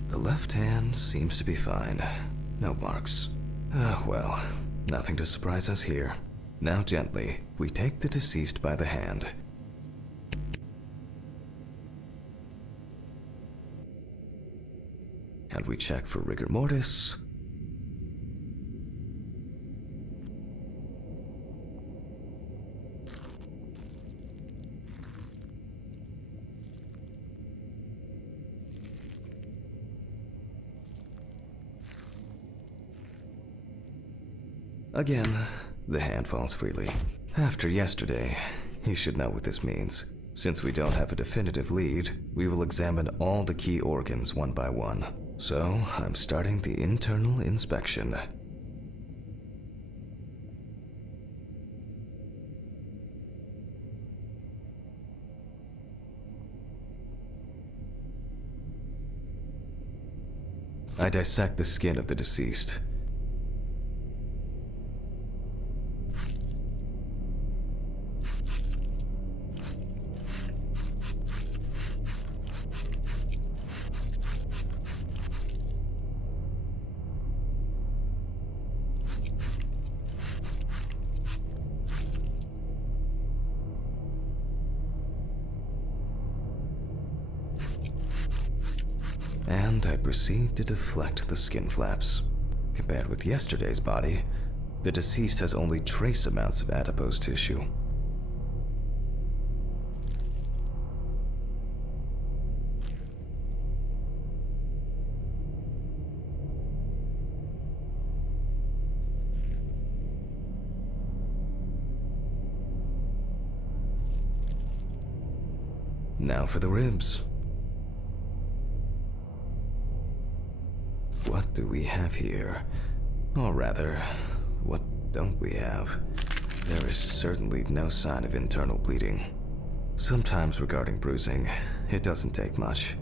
The left hand seems to be fine. No marks. Well, nothing to surprise us here. Now gently, we take the deceased by the hand. And we check for rigor mortis. Again, the hand falls freely. After yesterday, you should know what this means. Since we don't have a definitive lead, we will examine all the key organs one by one. So, I'm starting the internal inspection. I dissect the skin of the deceased. and I proceed to deflect the skin flaps. Compared with yesterday's body, the deceased has only trace amounts of adipose tissue. Now for the ribs. What do we have here? Or rather, what don't we have? There is certainly no sign of internal bleeding. Sometimes regarding bruising, it doesn't take much.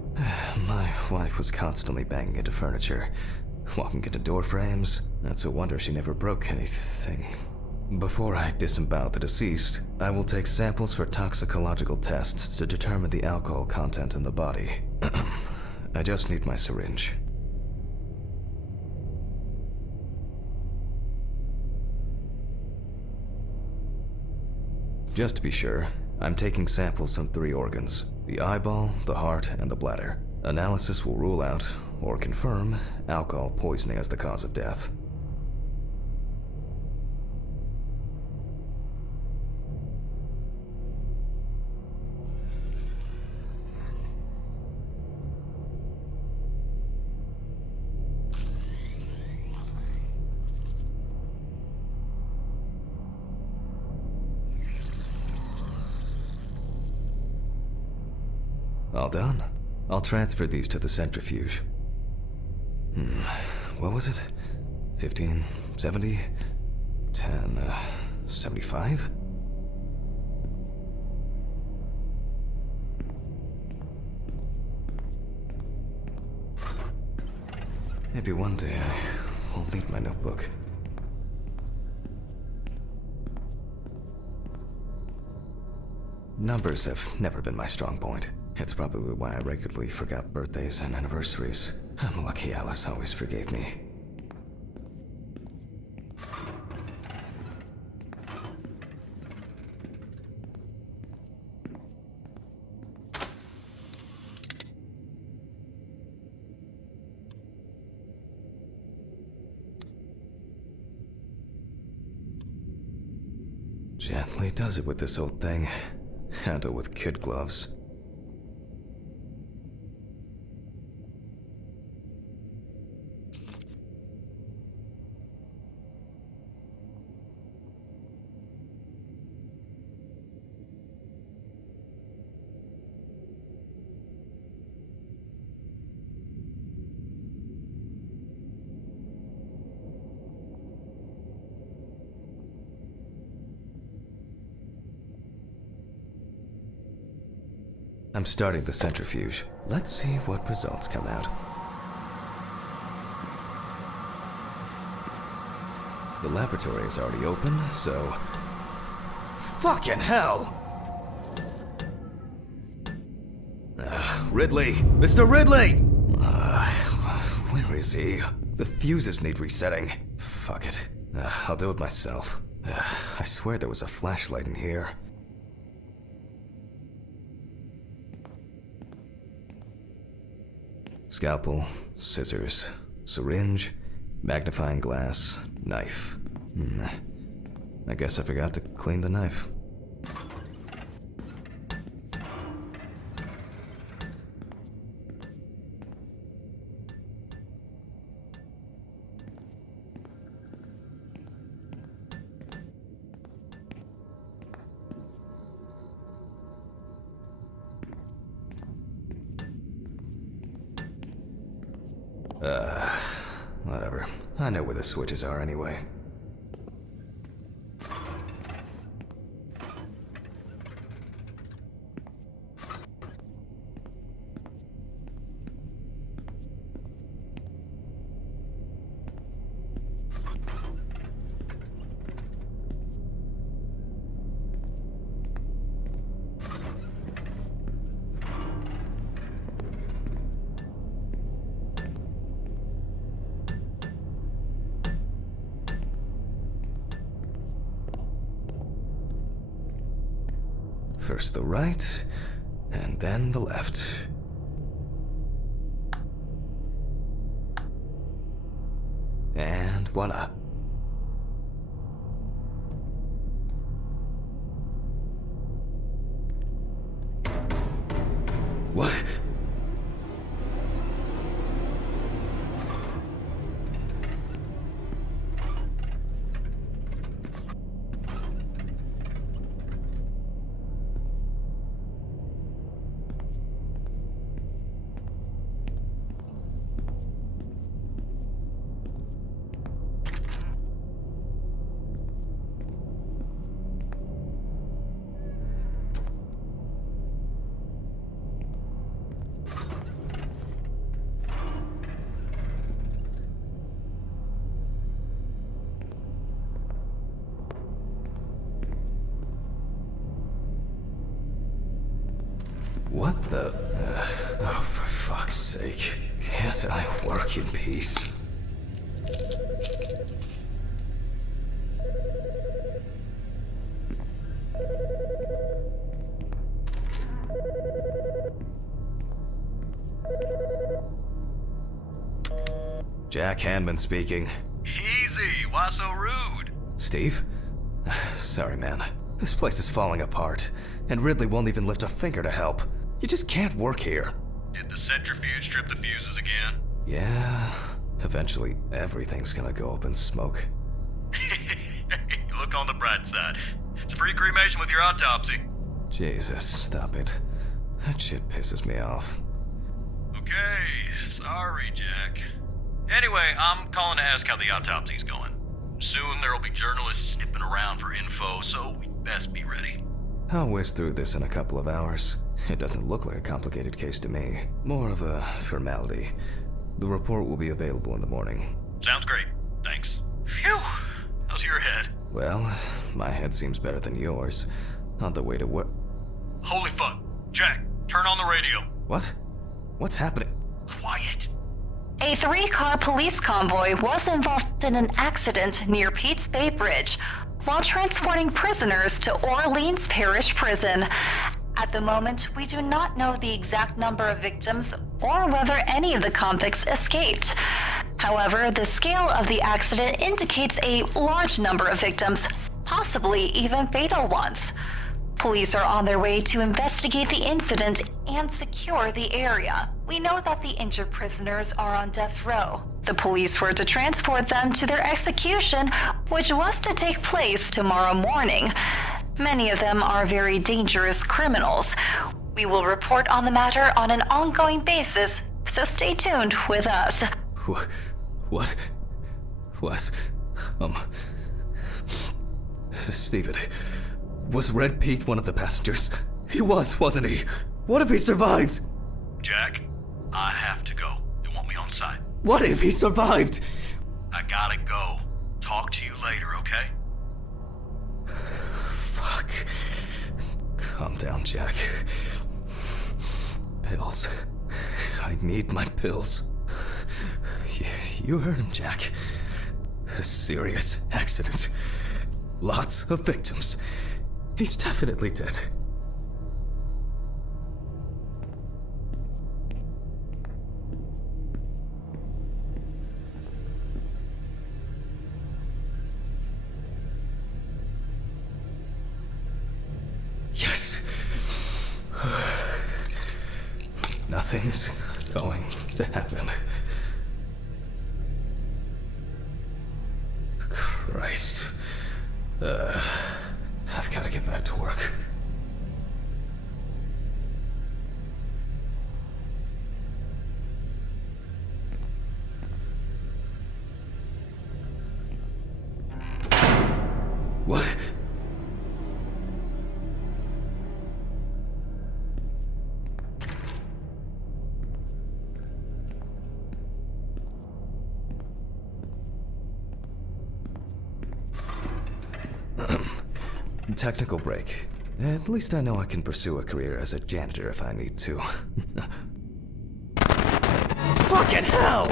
My wife was constantly banging into furniture, walking into door frames. That's a wonder she never broke anything. Before I disembowel the deceased, I will take samples for toxicological tests to determine the alcohol content in the body. I just need my syringe. Just to be sure, I'm taking samples from 3 organs: the eyeball, the heart, and the bladder. Analysis will rule out, or confirm, alcohol poisoning as the cause of death. All done. I'll transfer these to the centrifuge. What was it? 15, 70, 10, 75? Maybe one day I won't need my notebook. Numbers have never been my strong point. It's probably why I regularly forgot birthdays and anniversaries. I'm lucky Alice always forgave me. Gently does it with this old thing. Handle with kid gloves. I'm starting the centrifuge. Let's see what results come out. The laboratory is already open, so... Fucking hell! Ridley! Mr. Ridley! Where is he? The fuses need resetting. Fuck it. I'll do it myself. I swear there was a flashlight in here. Scalpel, scissors, syringe, magnifying glass, knife. I guess I forgot to clean the knife. Whatever. I know where the switches are anyway. First the right, and then the left. Voila. What? What the? Oh, for fuck's sake. Can't I work in peace? Jack Hanman speaking. Easy, why so rude? Steve? Sorry, man. This place is falling apart, and Ridley won't even lift a finger to help. You just can't work here. Did the centrifuge trip the fuses again? Yeah, eventually everything's gonna go up in smoke. Look on the bright side. It's a free cremation with your autopsy. Jesus, stop it. That shit pisses me off. Okay, sorry, Jack. Anyway, I'm calling to ask how the autopsy's going. Soon there'll be journalists sniffing around for info, so we'd best be ready. I'll whiz through this in a couple of hours. It doesn't look like a complicated case to me. More of a formality. The report will be available in the morning. Sounds great. Thanks. Phew! How's your head? Well, my head seems better than yours. On the way to work. Holy fuck. Jack, turn on the radio. What? What's happening? Quiet. A 3-car police convoy was involved in an accident near Pete's Bay Bridge while transporting prisoners to Orleans Parish Prison. At the moment, we do not know the exact number of victims or whether any of the convicts escaped. However, the scale of the accident indicates a large number of victims, possibly even fatal ones. Police are on their way to investigate the incident and secure the area. We know that the injured prisoners are on death row. The police were to transport them to their execution, which was to take place tomorrow morning. Many of them are very dangerous criminals. We will report on the matter on an ongoing basis, so stay tuned with us. What was, Steven, was Red Pete one of the passengers? He was, wasn't he? What if he survived? Jack, I have to go. They want me on site. What if he survived? I gotta go. Talk to you later, okay? Fuck. Calm down, Jack. Pills. I need my pills. You heard him, Jack. A serious accident. Lots of victims. He's definitely dead. Yes. Nothing's going to happen. Christ. I've got to get back to work. What? Technical break. At least I know I can pursue a career as a janitor if I need to. Fucking hell!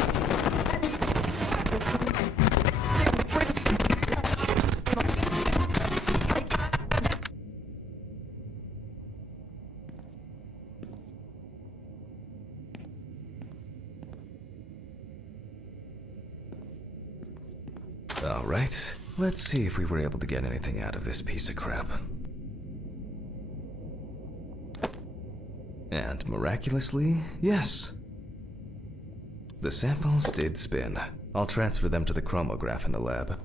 Alright, let's see if we were able to get anything out of this piece of crap. And miraculously, yes. The samples did spin. I'll transfer them to the chromograph in the lab.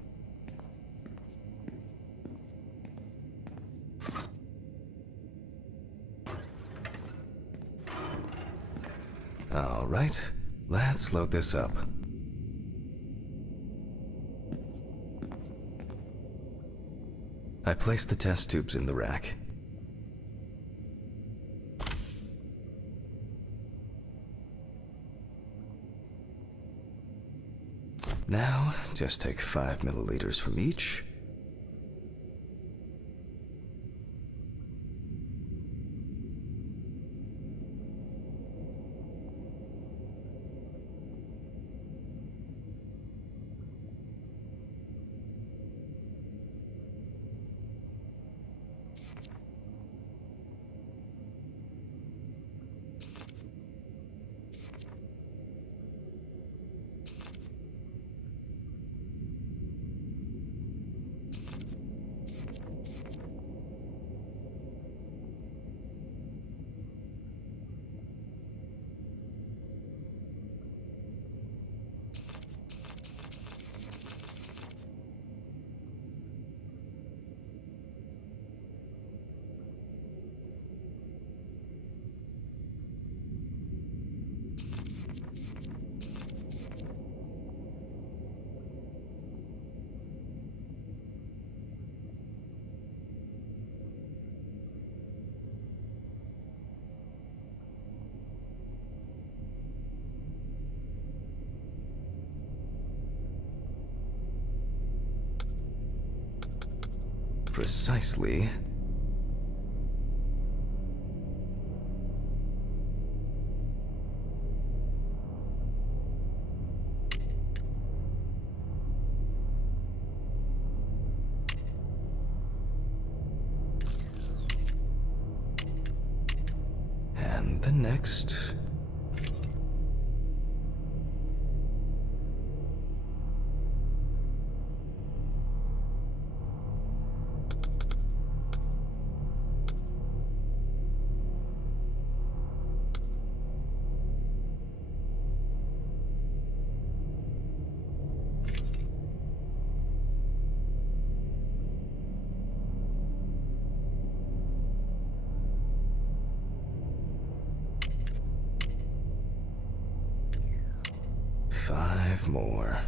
Alright, let's load this up. I placed the test tubes in the rack. Now, just take 5 milliliters from each. Precisely. And the next. Five more.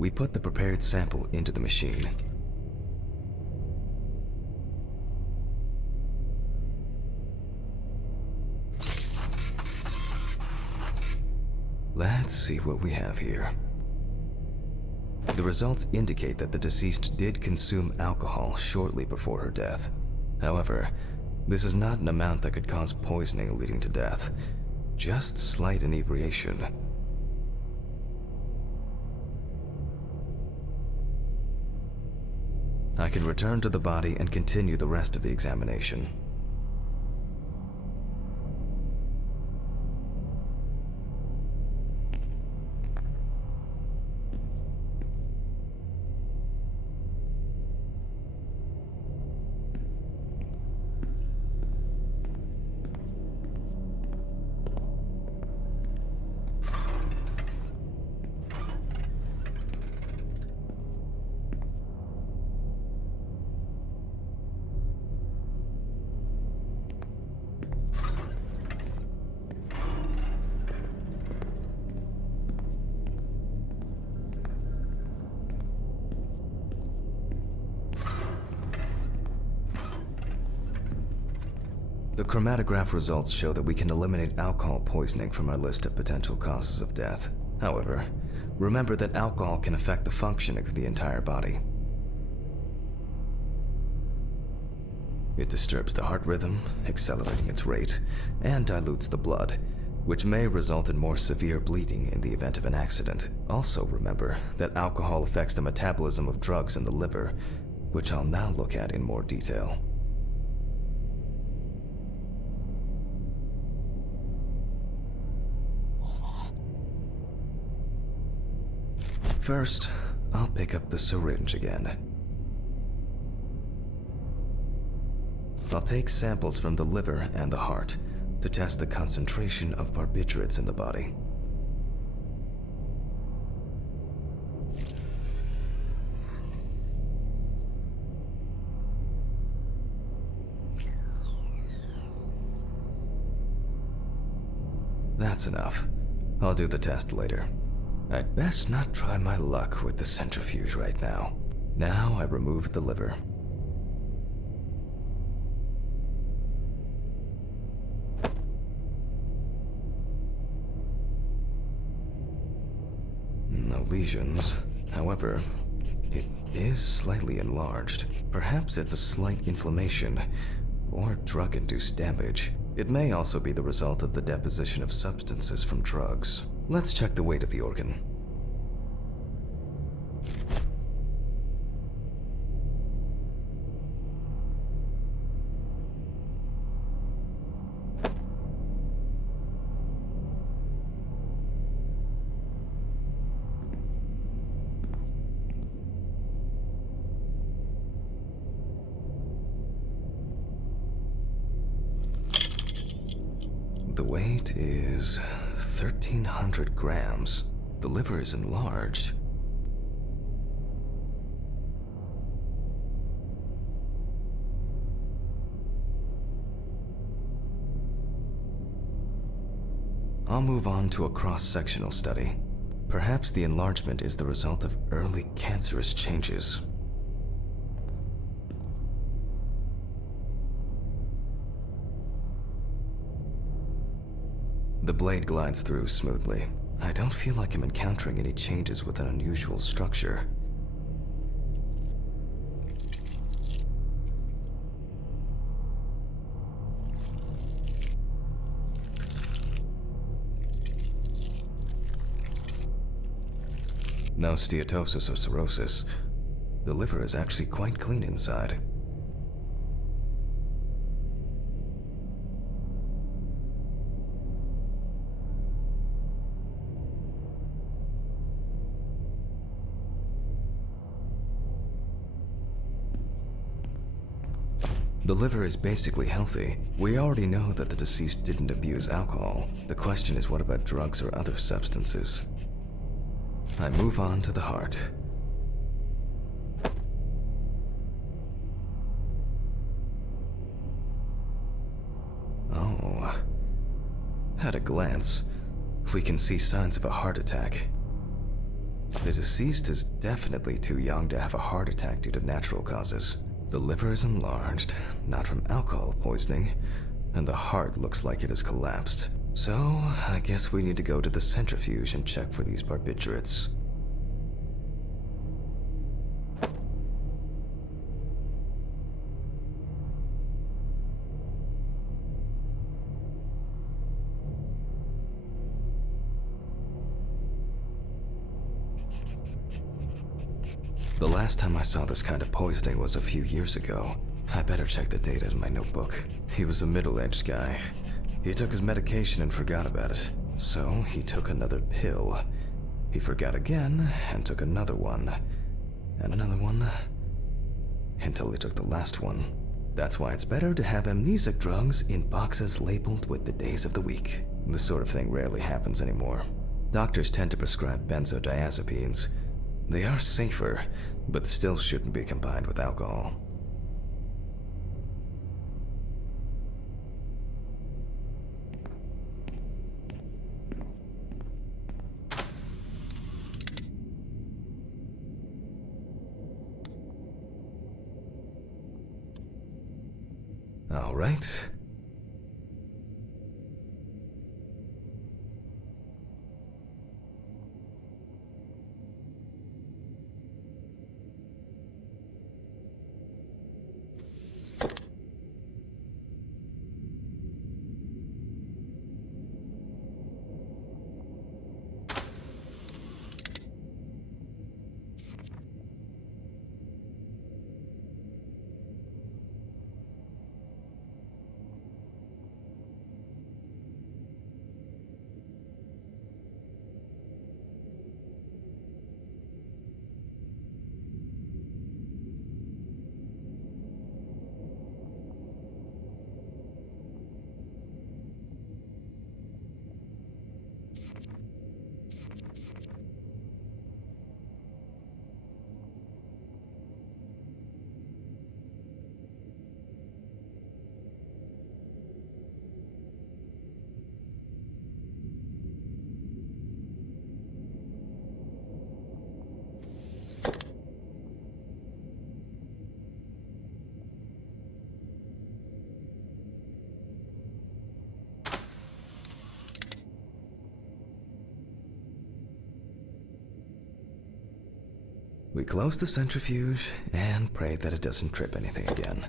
We put the prepared sample into the machine. Let's see what we have here. The results indicate that the deceased did consume alcohol shortly before her death. However, this is not an amount that could cause poisoning leading to death, just slight inebriation. I can return to the body and continue the rest of the examination. The chromatograph results show that we can eliminate alcohol poisoning from our list of potential causes of death. However, remember that alcohol can affect the functioning of the entire body. It disturbs the heart rhythm, accelerating its rate, and dilutes the blood, which may result in more severe bleeding in the event of an accident. Also remember that alcohol affects the metabolism of drugs in the liver, which I'll now look at in more detail. First, I'll pick up the syringe again. I'll take samples from the liver and the heart to test the concentration of barbiturates in the body. That's enough. I'll do the test later. I'd best not try my luck with the centrifuge right now. Now I removed the liver. No lesions. However, it is slightly enlarged. Perhaps it's a slight inflammation or drug-induced damage. It may also be the result of the deposition of substances from drugs. Let's check the weight of the organ. The weight is 1,300 grams. The liver is enlarged. I'll move on to a cross-sectional study. Perhaps the enlargement is the result of early cancerous changes. The blade glides through smoothly. I don't feel like I'm encountering any changes with an unusual structure. No steatosis or cirrhosis. The liver is actually quite clean inside. The liver is basically healthy. We already know that the deceased didn't abuse alcohol. The question is, what about drugs or other substances? I move on to the heart. Oh. At a glance, we can see signs of a heart attack. The deceased is definitely too young to have a heart attack due to natural causes. The liver is enlarged, not from alcohol poisoning, and the heart looks like it has collapsed. So, I guess we need to go to the centrifuge and check for these barbiturates. The last time I saw this kind of poisoning was a few years ago. I better check the data in my notebook. He was a middle-aged guy. He took his medication and forgot about it. So he took another pill. He forgot again and took another one. And another one. Until he took the last one. That's why it's better to have amnesic drugs in boxes labeled with the days of the week. This sort of thing rarely happens anymore. Doctors tend to prescribe benzodiazepines. They are safer, but still shouldn't be combined with alcohol. All right. We close the centrifuge and pray that it doesn't trip anything again.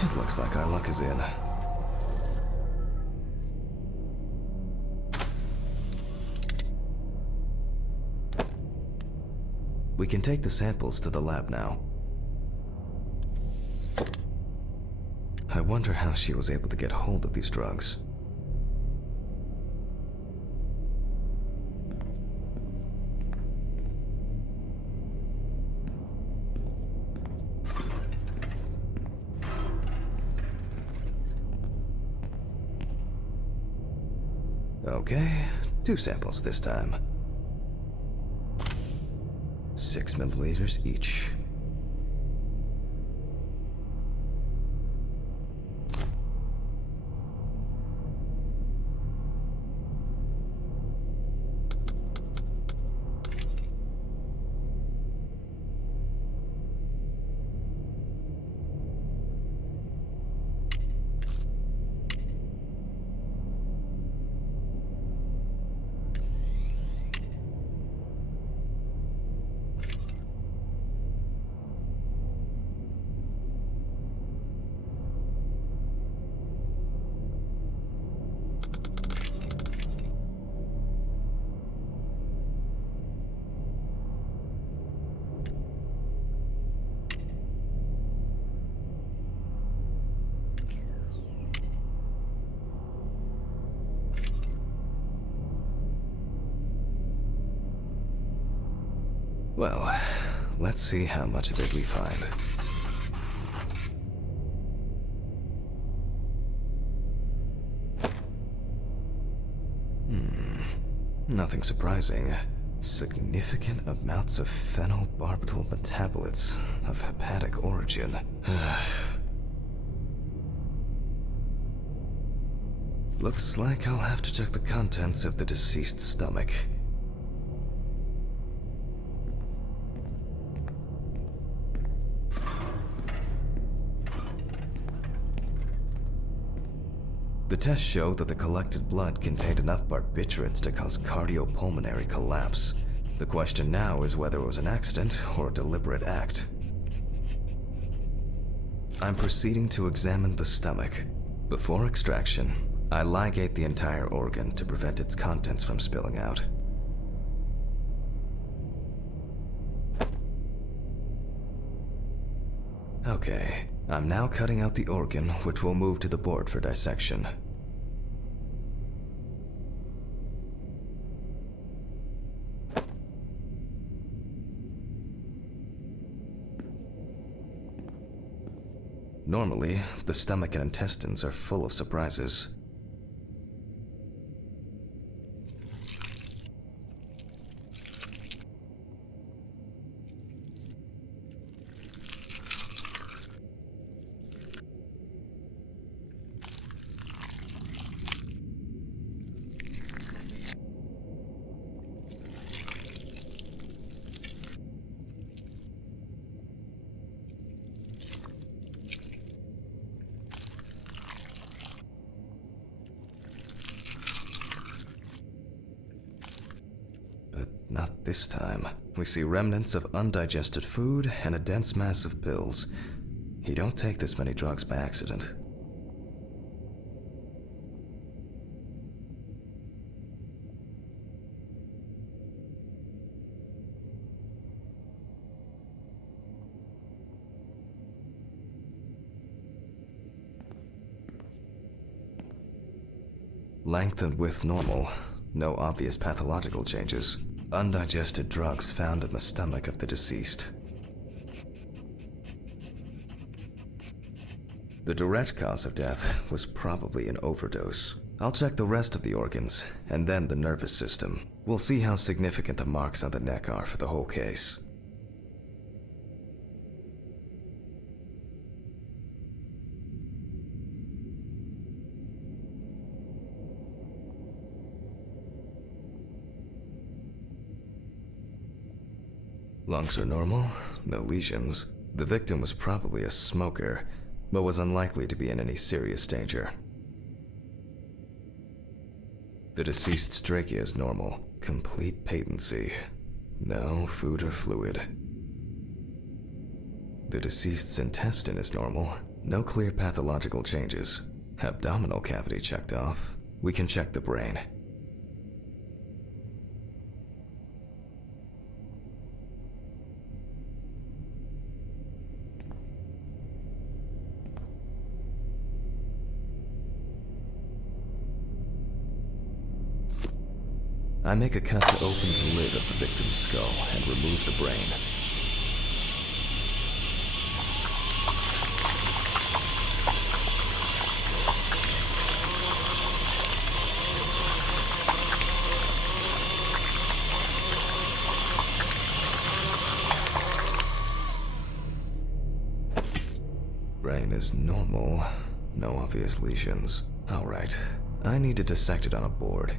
It looks like our luck is in. We can take the samples to the lab now. I wonder how she was able to get hold of these drugs. Okay, 2 samples this time. 6 milliliters each. Well, let's see how much of it we find. Nothing surprising. Significant amounts of phenobarbital metabolites of hepatic origin. Looks like I'll have to check the contents of the deceased's stomach. The tests showed that the collected blood contained enough barbiturates to cause cardiopulmonary collapse. The question now is whether it was an accident or a deliberate act. I'm proceeding to examine the stomach. Before extraction, I ligate the entire organ to prevent its contents from spilling out. Okay, I'm now cutting out the organ, which will move to the board for dissection. Normally, the stomach and intestines are full of surprises. Not this time. We see remnants of undigested food and a dense mass of pills. You don't take this many drugs by accident. Length and width normal. No obvious pathological changes. Undigested drugs found in the stomach of the deceased. The direct cause of death was probably an overdose. I'll check the rest of the organs, and then the nervous system. We'll see how significant the marks on the neck are for the whole case. Lungs are normal, no lesions. The victim was probably a smoker, but was unlikely to be in any serious danger. The deceased's trachea is normal, complete patency. No food or fluid. The deceased's intestine is normal, no clear pathological changes. Abdominal cavity checked off. We can check the brain. I make a cut to open the lid of the victim's skull and remove the brain. Brain is normal, no obvious lesions. All right, I need to dissect it on a board.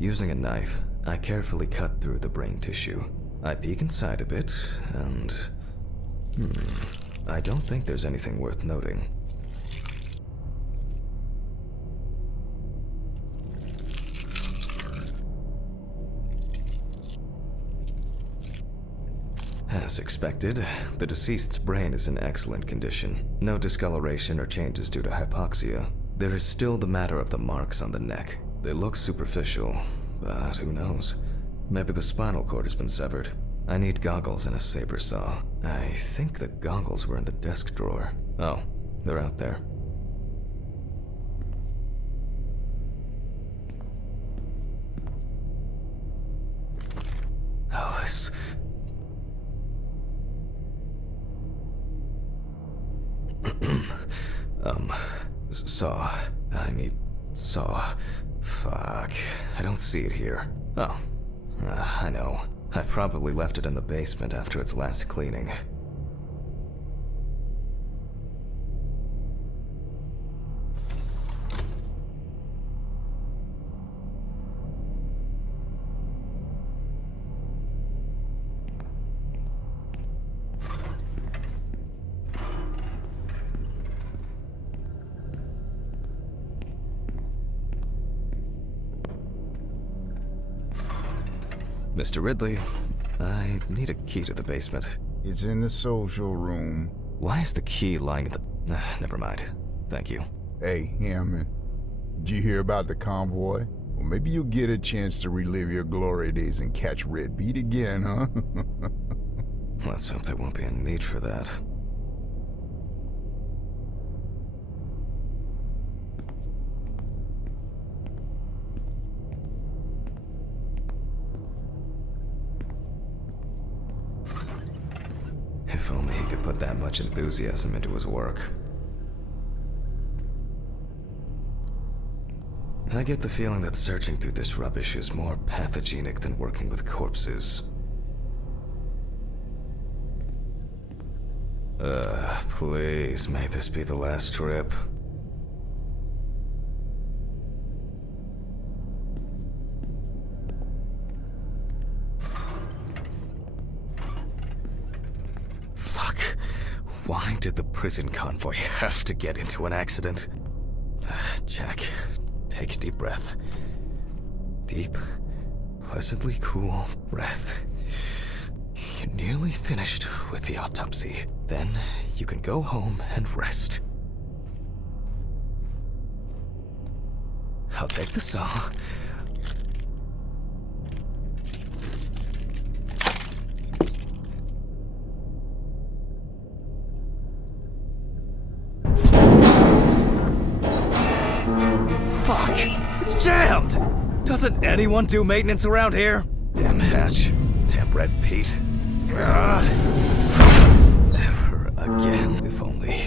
Using a knife, I carefully cut through the brain tissue. I peek inside a bit, and... I don't think there's anything worth noting. As expected, the deceased's brain is in excellent condition. No discoloration or changes due to hypoxia. There is still the matter of the marks on the neck. They look superficial, but who knows? Maybe the spinal cord has been severed. I need goggles and a saber saw. I think the goggles were in the desk drawer. Oh, they're out there. Oh, this. Saw. Fuck. I don't see it here. Oh. I know. I probably left it in the basement after its last cleaning. Mr. Ridley, I need a key to the basement. It's in the social room. Why is the key lying at the... never mind. Thank you. Hey, Hammond. Did you hear about the convoy? Well, maybe you'll get a chance to relive your glory days and catch Red Beat again, huh? Let's hope there won't be a need for that. If only he could put that much enthusiasm into his work. I get the feeling that searching through this rubbish is more pathogenic than working with corpses. Please, may this be the last trip. Why did the prison convoy have to get into an accident? Jack, take a deep breath. Deep, pleasantly cool breath. You're nearly finished with the autopsy. Then you can go home and rest. I'll take the saw. Fuck! It's jammed! Doesn't anyone do maintenance around here? Damn hatch. Damn Red Pete. Never again, if only.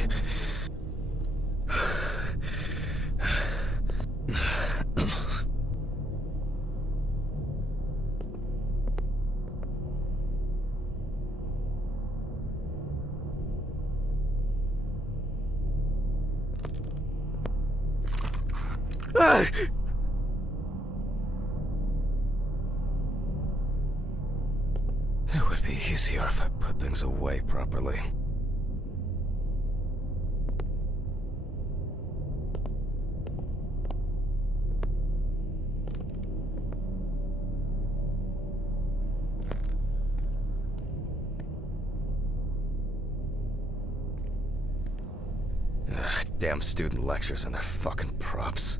It would be easier if I put things away properly. Damn student lectures and their fucking props.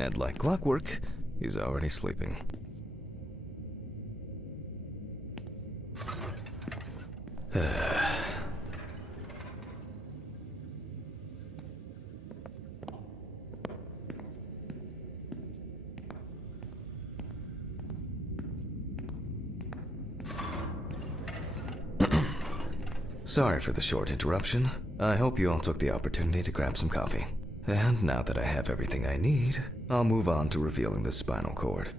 And like clockwork, he's already sleeping. Sorry for the short interruption. I hope you all took the opportunity to grab some coffee. And now that I have everything I need, I'll move on to revealing the spinal cord.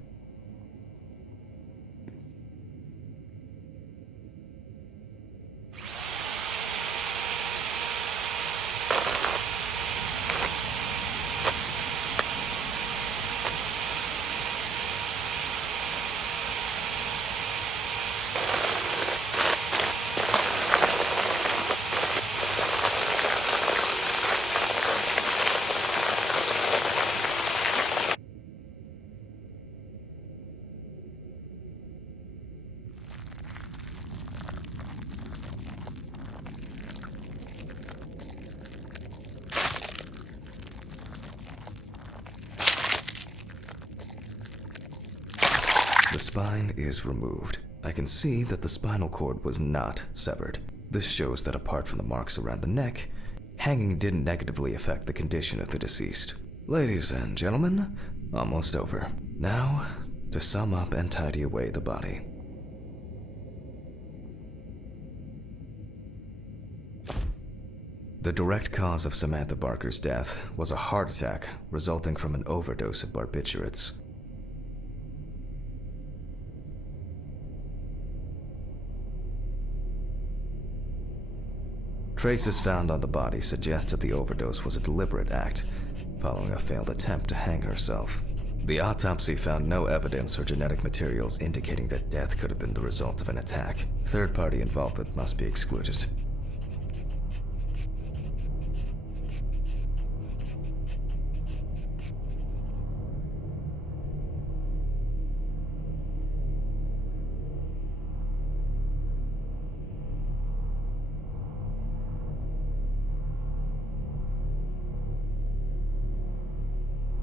spine is removed. I can see that the spinal cord was not severed. This shows that apart from the marks around the neck, hanging didn't negatively affect the condition of the deceased. Ladies and gentlemen, almost over. Now, to sum up and tidy away the body. The direct cause of Samantha Barker's death was a heart attack resulting from an overdose of barbiturates. Traces found on the body suggest that the overdose was a deliberate act, following a failed attempt to hang herself. The autopsy found no evidence or genetic materials indicating that death could have been the result of an attack. Third-party involvement must be excluded.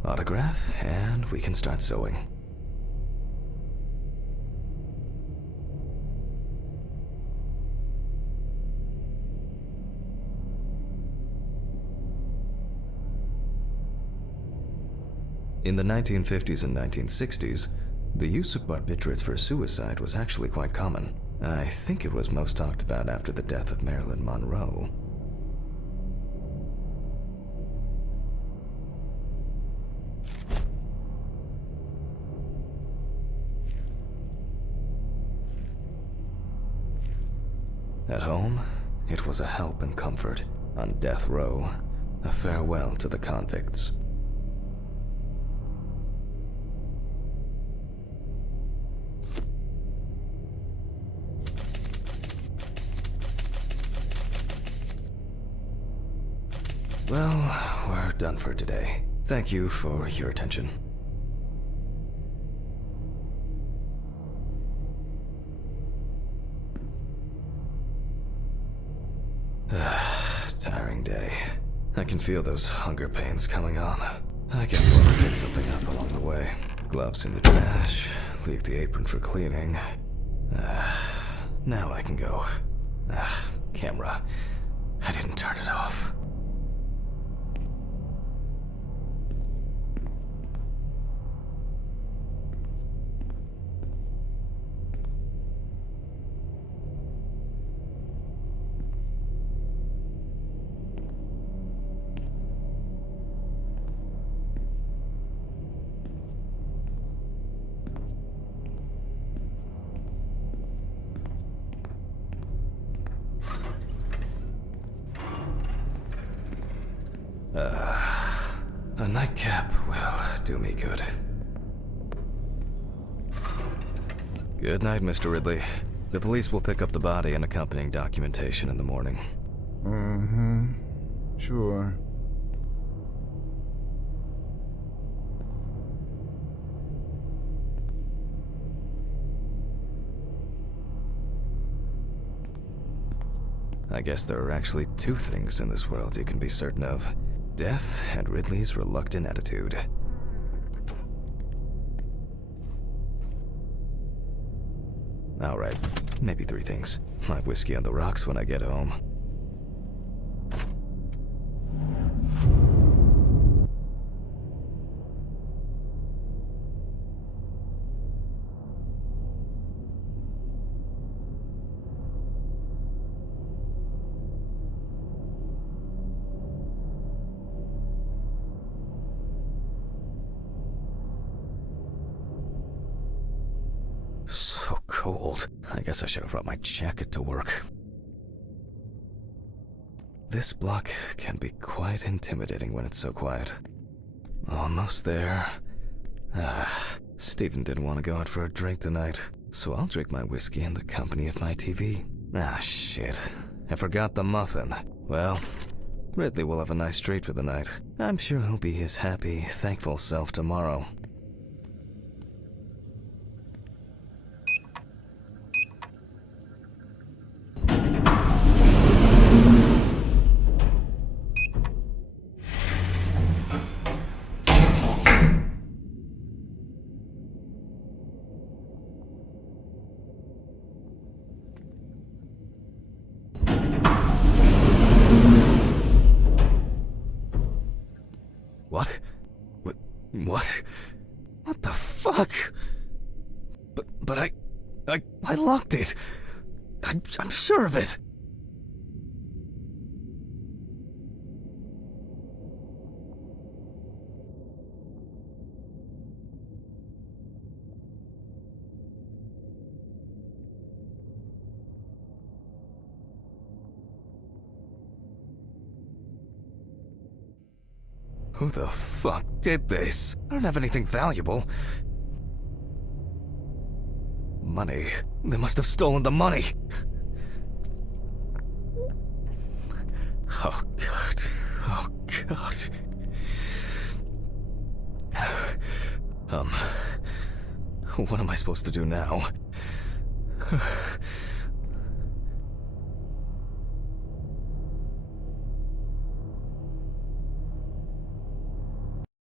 Autograph, and we can start sewing. In the 1950s and 1960s, the use of barbiturates for suicide was actually quite common. I think it was most talked about after the death of Marilyn Monroe. At home, it was a help and comfort. On death row, a farewell to the convicts. Well, we're done for today. Thank you for your attention. Tiring day. I can feel those hunger pains coming on. I guess I'll have to pick something up along the way. Gloves in the trash, leave the apron for cleaning. Now I can go. Camera. I didn't turn it off. A nightcap will do me good. Good night, Mr. Ridley. The police will pick up the body and accompanying documentation in the morning. Sure. I guess there are actually two things in this world you can be certain of. Death and Ridley's reluctant attitude. Alright, maybe three things. My whiskey on the rocks when I get home. So cold. I guess I should have brought my jacket to work. This block can be quite intimidating when it's so quiet. Almost there. Stephen didn't want to go out for a drink tonight, so I'll drink my whiskey in the company of my TV. Shit. I forgot the muffin. Well, Ridley will have a nice treat for the night. I'm sure he'll be his happy, thankful self tomorrow. What? What the fuck? But I locked it. I'm sure of it. Who the fuck did this? I don't have anything valuable. Money. They must have stolen the money. Oh god. Oh god. What am I supposed to do now?